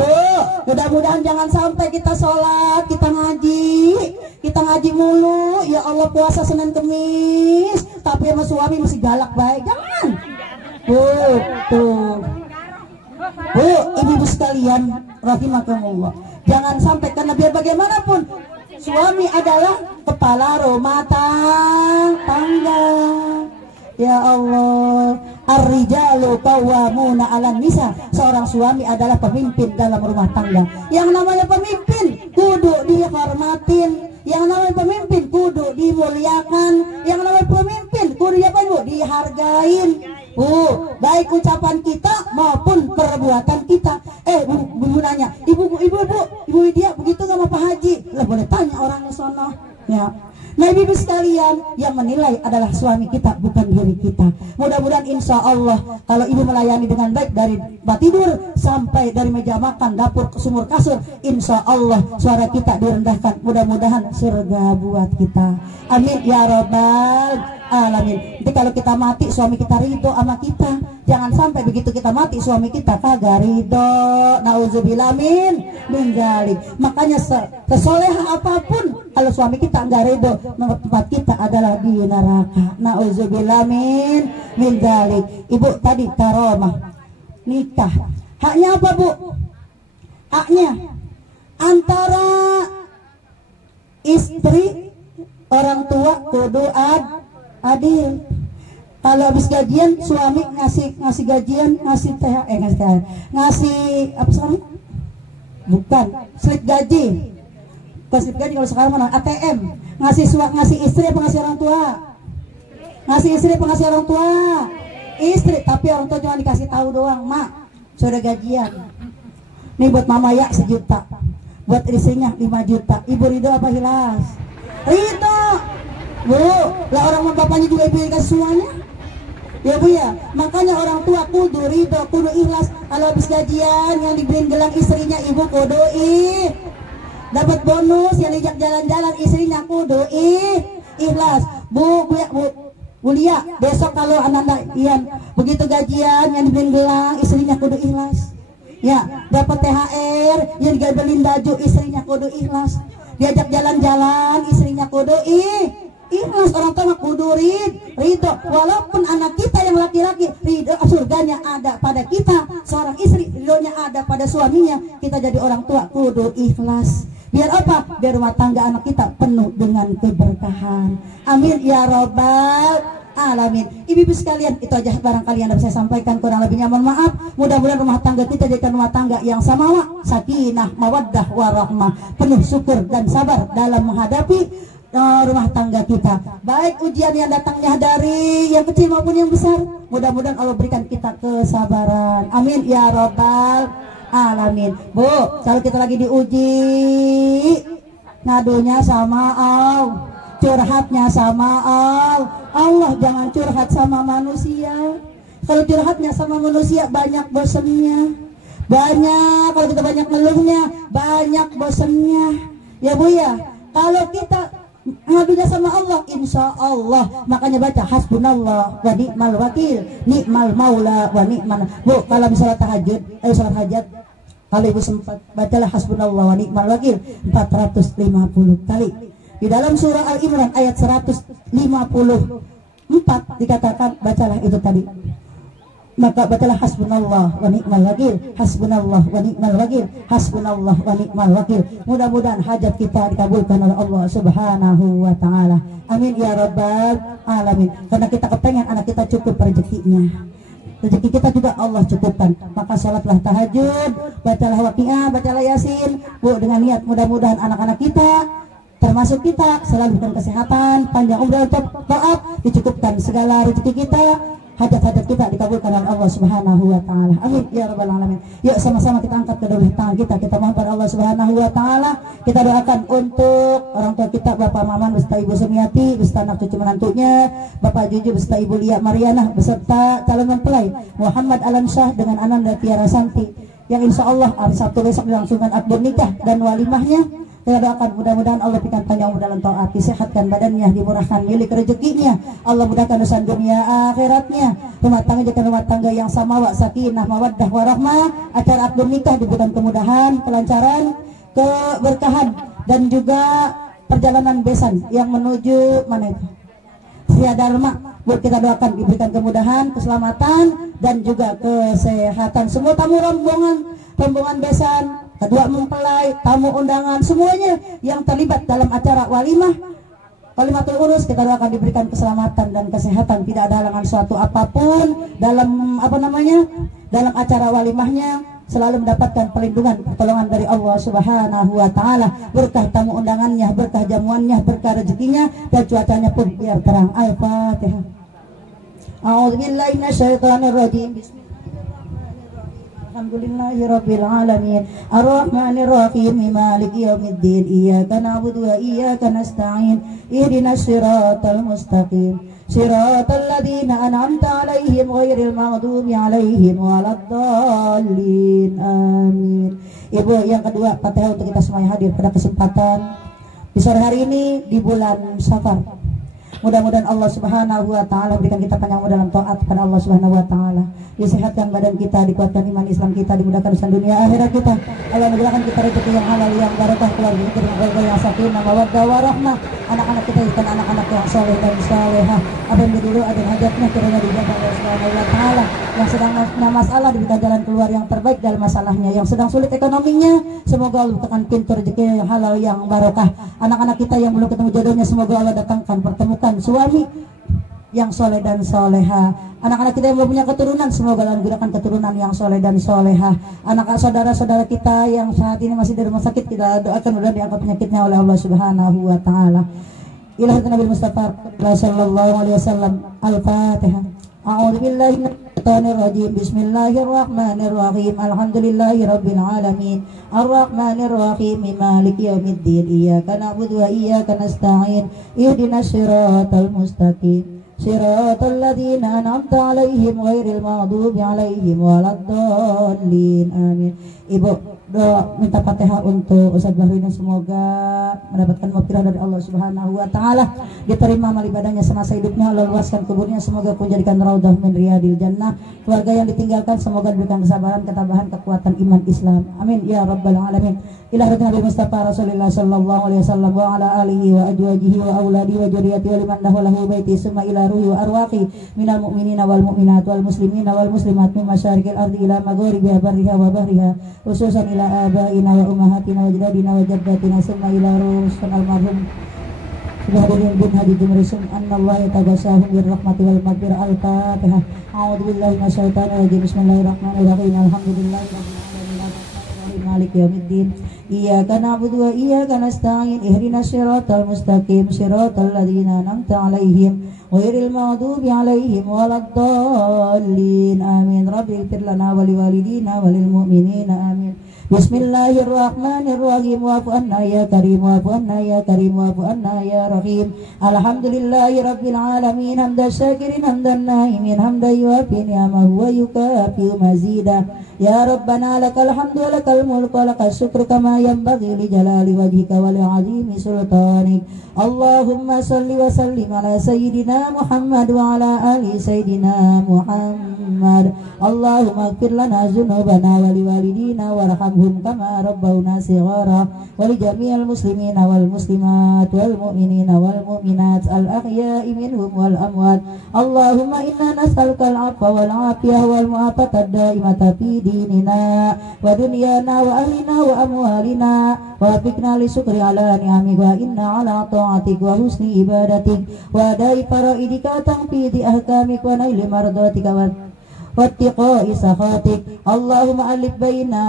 mudah-mudahan jangan sampai kita sholat, kita ngaji mulu. Ya Allah, puasa Senin Kemis, tapi sama suami masih galak baik. Jangan. Bu, tuh. Bu, ibu-ibu sekalian, rahimakumullah. Jangan sampai, karena biar bagaimanapun suami adalah kepala rumah tangga. Ya Allah, ar-rijalu qawwamuna 'alan nisa. Seorang suami adalah pemimpin dalam rumah tangga. Yang namanya pemimpin kudu dihormatin, yang namanya pemimpin kudu dimuliakan, yang namanya pemimpin kudu dihargain. Bu, baik ucapan kita maupun perbuatan kita. Bu nanya, ibu dia begitu sama Pak Haji. Lah boleh tanya orangnya sono. Ya. Nah, ibu sekalian, yang menilai adalah suami kita, bukan diri kita. Mudah-mudahan insya Allah, kalau ibu melayani dengan baik dari tempat tidur sampai dari meja makan, dapur, sumur, kasur, insya Allah suara kita direndahkan. Mudah-mudahan surga buat kita. Amin ya robbal alamin. Jadi kalau kita mati, suami kita ridho sama kita. Jangan sampai begitu kita mati, suami kita kagak ridho. Nauzubillah min dzalik. Makanya sesoleha apapun, kalau suami kita enggak ridho, tempat kita adalah di neraka. Nauzubillah min dzalik. Ibu tadi karomah nikah, haknya apa, Bu? Haknya antara istri, orang tua kudu adil. Kalau habis gajian suami ngasih gajian, ngasih apa sekarang? Bukan, slip gaji. Slip gaji kalau sekarang mana? ATM. Ngasih istri apa ngasih orang tua? Ngasih istri apa ngasih orang tua? Istri, tapi orang tua cuma dikasih tahu doang, mak sudah gajian nih buat mama ya 1 juta, buat istrinya 5 juta. Ibu ridho apa hilas? Ridho bu, lah orang bapaknya juga ibu dikasih semuanya ya bu ya. Makanya orang tua kudu ridho, kudu ikhlas. Kalau habis gajian yang dibeliin gelang istrinya, ibu kudu dapat bonus yang diajak jalan-jalan istrinya, kudu ikhlas. Bu ya bu Lia, besok kalau anak-anak Ian begitu gajian yang dibeliin gelang istrinya kudu ikhlas ya. Dapat THR yang dibeliin baju istrinya kudu ikhlas. Diajak jalan-jalan istrinya kudu ikhlas. Orang tua kudu ridho. Walaupun anak kita yang laki-laki ridho, surganya ada pada kita. Seorang istri ridhonya ada pada suaminya. Kita jadi orang tua kudu ikhlas. Biar apa? Biar rumah tangga anak kita penuh dengan keberkahan. Amin ya robbal alamin. Ibu-ibu sekalian, itu aja barangkali yang dapat saya sampaikan. Kurang lebihnya mohon maaf. Mudah-mudahan rumah tangga kita jadikan rumah tangga yang samawa, sakinah, mawaddah, warahmah, penuh syukur dan sabar dalam menghadapi rumah tangga kita. Baik ujian yang datangnya dari yang kecil maupun yang besar, mudah-mudahan Allah berikan kita kesabaran. Amin ya robbal alamin. Bu, kalau kita lagi diuji, ngadunya sama Allah, curhatnya sama Allah. Jangan curhat sama manusia. Kalau curhatnya sama manusia banyak bosannya, banyak. Kalau kita banyak ngeluhnya, banyak bosannya ya bu ya. Kalau kita ngadunya sama Allah, insya Allah. Makanya baca hasbunallah wa ni'mal wakil, ni'mal maula wa ni'mal. Bu, kalau misalnya tahajud, salat hajat, kalau ibu sempat bacalah hasbunallah wa ni'mal wakil 450 kali. Di dalam surah Al-Imran ayat 154 dikatakan bacalah itu tadi. Maka bacalah hasbunallah wa ni'mal wakil, hasbunallah wa ni'mal wakil, hasbunallah wa ni'mal wakil. Mudah-mudahan hajat kita dikabulkan oleh Allah Subhanahu wa taala. Amin ya rabbal alamin. Karena kita kepengen anak kita cukup rezekinya. Rezeki kita juga Allah cukupkan. Maka salatlah tahajud, bacalah waqiah, bacalah yasin. Bu, dengan niat mudah-mudahan anak-anak kita termasuk kita selalu diberikan kesehatan, panjang umur, taat, dicukupkan segala rezeki kita, hajat-hajat kita dikabulkan oleh Allah Subhanahu wa taala. Amin ya rabbal alamin. Yuk sama-sama kita angkat kedua tangan kita mohon pada Allah Subhanahu wa taala. Kita doakan untuk orang tua kita, Bapak Maman beserta Ibu Sumiati beserta anak cucu menantunya, Bapak Juju beserta Ibu Lia Mariana beserta calon mempelai Muhammad Alamsyah dengan Ananda Tiara Santi yang insya Allah hari Sabtu besok dilangsungkan akad nikah dan walimahnya. Kita doakan mudah-mudahan Allah berikan panjang umur dalam taat, disehatkan badannya, dimurahkan milik rezekinya, Allah mudahkan urusan dunia akhiratnya. Rumah tangga jadikan rumah tangga yang samawa, sakinah, mawaddah, warahmah. Acara akad nikah diberikan kemudahan, kelancaran, keberkahan, dan juga perjalanan besan yang menuju mana itu? Sia Dharma. Buat kita doakan diberikan kemudahan, keselamatan, dan juga kesehatan. Semua tamu rombongan besan, kedua mempelai, tamu undangan, semuanya yang terlibat dalam acara walimatul urus, kita doakan diberikan keselamatan dan kesehatan, tidak ada halangan suatu apapun dalam dalam acara walimahnya, selalu mendapatkan perlindungan, pertolongan dari Allah Subhanahu wa taala. Berkah tamu undangannya, berkah jamuannya, berkah rezekinya, dan cuacanya pun biar terang. Al-Fatihah. A'udzubillahi minasyaitonir rajim. Alhamdulillahirabbil alamin. Arrahmanir rahim. Maliki yaumiddin. Iyyaka na'budu wa iyyaka nasta'in. Ihdinas siratal mustaqim. Siratal ladzina an'amta 'alaihim ghairil maghdubi 'alaihim waladdallin. Amin. Ibu, yang kedua Fatihah untuk kita semua yang hadir pada kesempatan di sore hari ini di bulan Safar. Mudah-mudahan Allah Subhanahu wa taala berikan kita panjang umur dalam taat kepada Allah Subhanahu wa taala. Disehatkan badan kita, dikuatkan iman Islam kita, dimudahkan urusan dunia akhirat kita. Allah mudahkan kita rezeki yang halal, yang barokah, keluarga kita dengan keluarga yang sakinah, mawaddah, warahmah. Anak-anak kita jadikan anak-anak yang saleh dan salehah. Apa yang dulu ada hajatnya kiranya dijabah oleh Allah Subhanahu wa taala. Yang sedang masalah diberikan jalan keluar yang terbaik dalam masalahnya. Yang sedang sulit ekonominya, semoga Allah bukakan pintu rezeki yang halal, yang barokah. Anak-anak kita yang belum ketemu jodohnya, semoga Allah datangkan, pertemukan suami yang soleh dan soleha. Anak-anak kita yang belum punya keturunan, semoga Allah gunakan keturunan yang soleh dan soleha. Anak saudara-saudara kita yang saat ini masih di rumah sakit, kita doakan mudah diangkat penyakitnya oleh Allah Subhanahu wa taala. ila Nabi Mustafa sallallahu alaihi wasallam. Al-Fatihah. A'udzu billahi minasyaitonir rajim. Bismillahirrahmanirrahim. Alhamdulillahi rabbil alamin. Arrahmanir rahim. Maliki yaumiddin. Iyyaka na'budu wa iyyaka nasta'in. Ihdinas siratal mustaqim. Siratal ladzina an'amta 'alaihim ghairil maghdubi 'alaihim waladdallin. Amin. Ibu doa minta Fatihah untuk Ustaz Bahrudin, semoga mendapatkan maghfirah dari Allah Subhanahu wa taala, diterima amal ibadahnya semasa hidupnya, Allah luaskan kuburnya, semoga kau jadikan raudhah min riyadil jannah. Keluarga yang ditinggalkan semoga diberikan kesabaran, ketabahan, kekuatan iman Islam. Amin ya rabbal alamin. Ila hadratin Nabi Mustafa Rasulullah sallallahu alaihi wasallam wa ala alihi wa azwajihi wa auladi wa dzurriyyati wa liman lahu baiti summa ila ruhi wa arwaqi minal mu'minina wal mu'minat wal muslimina wal muslimat min masyariqil ardi ila magharibiha barriha wa bahriha, khususan ila abaina wa ummahatina wa ajdadina wa jaddatina summa ila rusul almarhum Subhanallah bin hadi jumrisum annallaha yatabassahum birrahmati wal maghfirah. Al-Fatihah. A'udzu billahi minasyaitonir rajim. Bismillahirrahmanirrahim. Alhamdulillahi rabbil alamin. Maliki yaumiddin. Iyyaka na'budu wa iyyaka nasta'in. Ihdinas siratal mustaqim. Siratal ladzina an'amta 'alaihim ghairil maghdubi 'alaihim waladdallin. Amin. Rabbil ighfir lana wa liwalidina wa lil mu'minina. Amin. Bismillahirrahmanirrahim. Wa'fu anna ya karim, wa'fu anna ya karim, wa'fu anna ya rahim. Alhamdulillahi rabbil alamin. Hamdan syakirin, hamdan na'imin, hamdan yuwafi ni'amahu wa yukafi'u mazidah. Ya Rabbana lakal hamdu wa lakal mulku wa lakal syukru kama yanbaghi li jalali wajhika wa li 'azimi sultanik. Allahumma salli wa sallim ala sayyidina Muhammad wa ala ali sayyidina Muhammad. Allahumma ighfir lana dzunubana wa li walidina warhamhum kama rabbawna shighara wa li jami'il muslimina wal muslimat wal mu'minina wal mu'minat al ahya'i minhum wal amwat. Allahumma inna nas'aluka al 'afwa wal 'afiyah wal mu'afata ad-da'imata fi dinina wa dunyana wa ahlina wa amwalina wa fikna li syukri ala ni'amika wa inna ala ta'atik wa husni ibadatik wa adai faraidika tanfidi ahkamik wa naili mardatika wa wattiqai sakhatik. Allahumma alif baina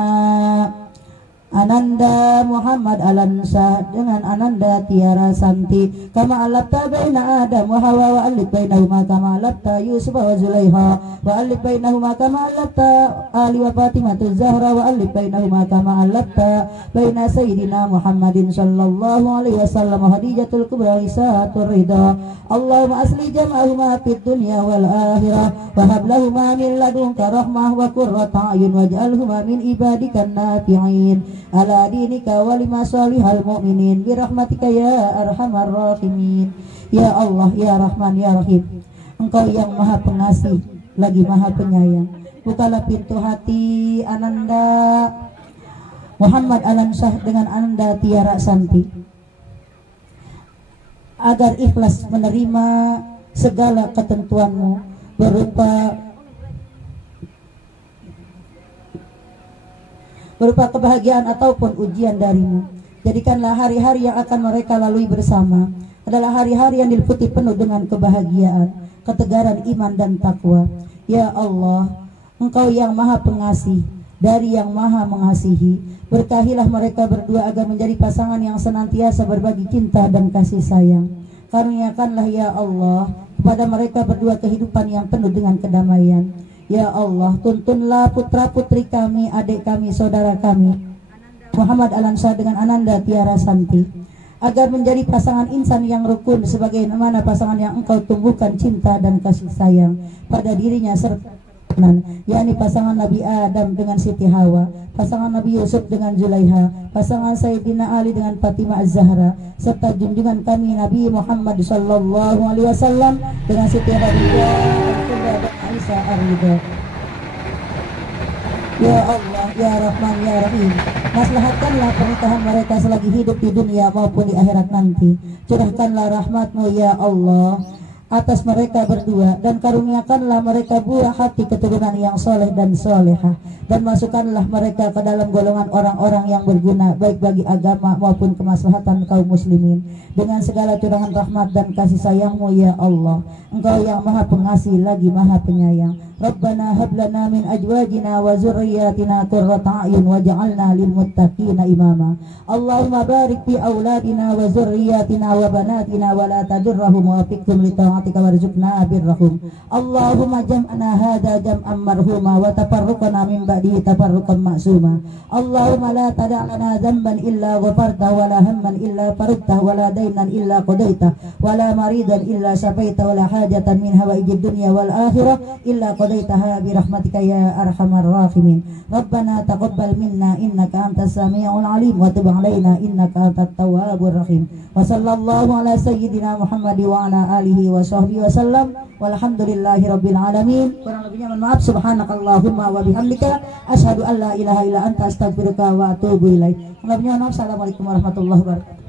Ananda Muhammad Alansyah dengan Ananda Tiara Santi kama alafta baina Adam wa Hawa wa alif bainahuma kama alafta Yusuf wa Zulaiha wa alif bainahuma kama alafta Ali wa Fatimah Zahra wa alif bainahuma kama alafta baina Sayyidina Muhammadin sallallahu alaihi wasallam wa Khadijatul Kubra Isatul Ridha. Allahumma asli jam'ahuma fid dunya wal akhirah wa hab lahuma min ladunka rahmah wa qurrata a'yun waj'alhuma min ibadikan nafi'in ala dinika wa lima salihal mu'minin birahmatika ya arhamar rahimin. Ya Allah, ya Rahman, ya Rahim, Engkau yang maha pengasih lagi maha penyayang. Bukalah pintu hati Ananda Muhammad Alansyah dengan Ananda Tiara Santi agar ikhlas menerima segala ketentuanmu berupa kebahagiaan ataupun ujian darimu. Jadikanlah hari-hari yang akan mereka lalui bersama adalah hari-hari yang diliputi penuh dengan kebahagiaan, ketegaran iman dan takwa. Ya Allah, Engkau yang maha pengasih dari yang maha mengasihi, berkahilah mereka berdua agar menjadi pasangan yang senantiasa berbagi cinta dan kasih sayang. Karuniakanlah ya Allah kepada mereka berdua kehidupan yang penuh dengan kedamaian. Ya Allah, tuntunlah putra putri kami, adik kami, saudara kami Muhammad Alansyah dengan Ananda Tiara Santi agar menjadi pasangan insan yang rukun sebagaimana pasangan yang Engkau tumbuhkan cinta dan kasih sayang pada dirinya serta yakni pasangan Nabi Adam dengan Siti Hawa, pasangan Nabi Yusuf dengan Zulaiha, pasangan Sayyidina Ali dengan Fatimah Az-Zahra, serta junjungan kami Nabi Muhammad sallallahu alaihi wasallam dengan Siti Khadijah dan Aisyah ar-Ridha. Ya Allah, ya Rahman, ya Rahim, maslahatkanlah pernikahan mereka selagi hidup di dunia maupun di akhirat nanti. Curahkanlah rahmat-Mu ya Allah atas mereka berdua dan karuniakanlah mereka buah hati keturunan yang soleh dan solehah, dan masukkanlah mereka ke dalam golongan orang-orang yang berguna baik bagi agama maupun kemaslahatan kaum muslimin dengan segala curahan rahmat dan kasih sayang-Mu ya Allah. Engkau yang maha pengasih lagi maha penyayang. Rabbana hab lana min azwajina wa zurriyyatina qurrata a'yun waj'alna lil muttaqina imama. Allahumma barik fi auladina wa zurriyyatina wa banatina wa la tadurrahum wa fiqhum li ta'atika warzuqna birrahum. Allahumma jam'ana hadha jam'an marhuma wa tafarruqana min ba'dihi tafarruqan ma'suma. Allahumma la tada' lana dhanban illa ghafarta wa la hamman illa farajta wa la daynan illa qadaita wa la maridan illa shafaita wa la hajatan min hawaijid dunya wal akhirah illa qadaitaha bi rahmatika ya arhamar rahimin. Rabbana taqabbal minna innaka antas samiul alim wa tub alaina innaka antat tawwabur rahim. Wa sallallahu ala sayyidina Muhammad wa ala alihi wa sahbihi wa sallam. Walhamdulillahi rabbil alamin. Kurang lebihnya mohon maaf. Subhanakallahumma wa bihamdika asyhadu an la ilaha illa anta astaghfiruka wa atubu ilaik. Kurang lebihnya mohon maaf. Assalamualaikum warahmatullahi wabarakatuh.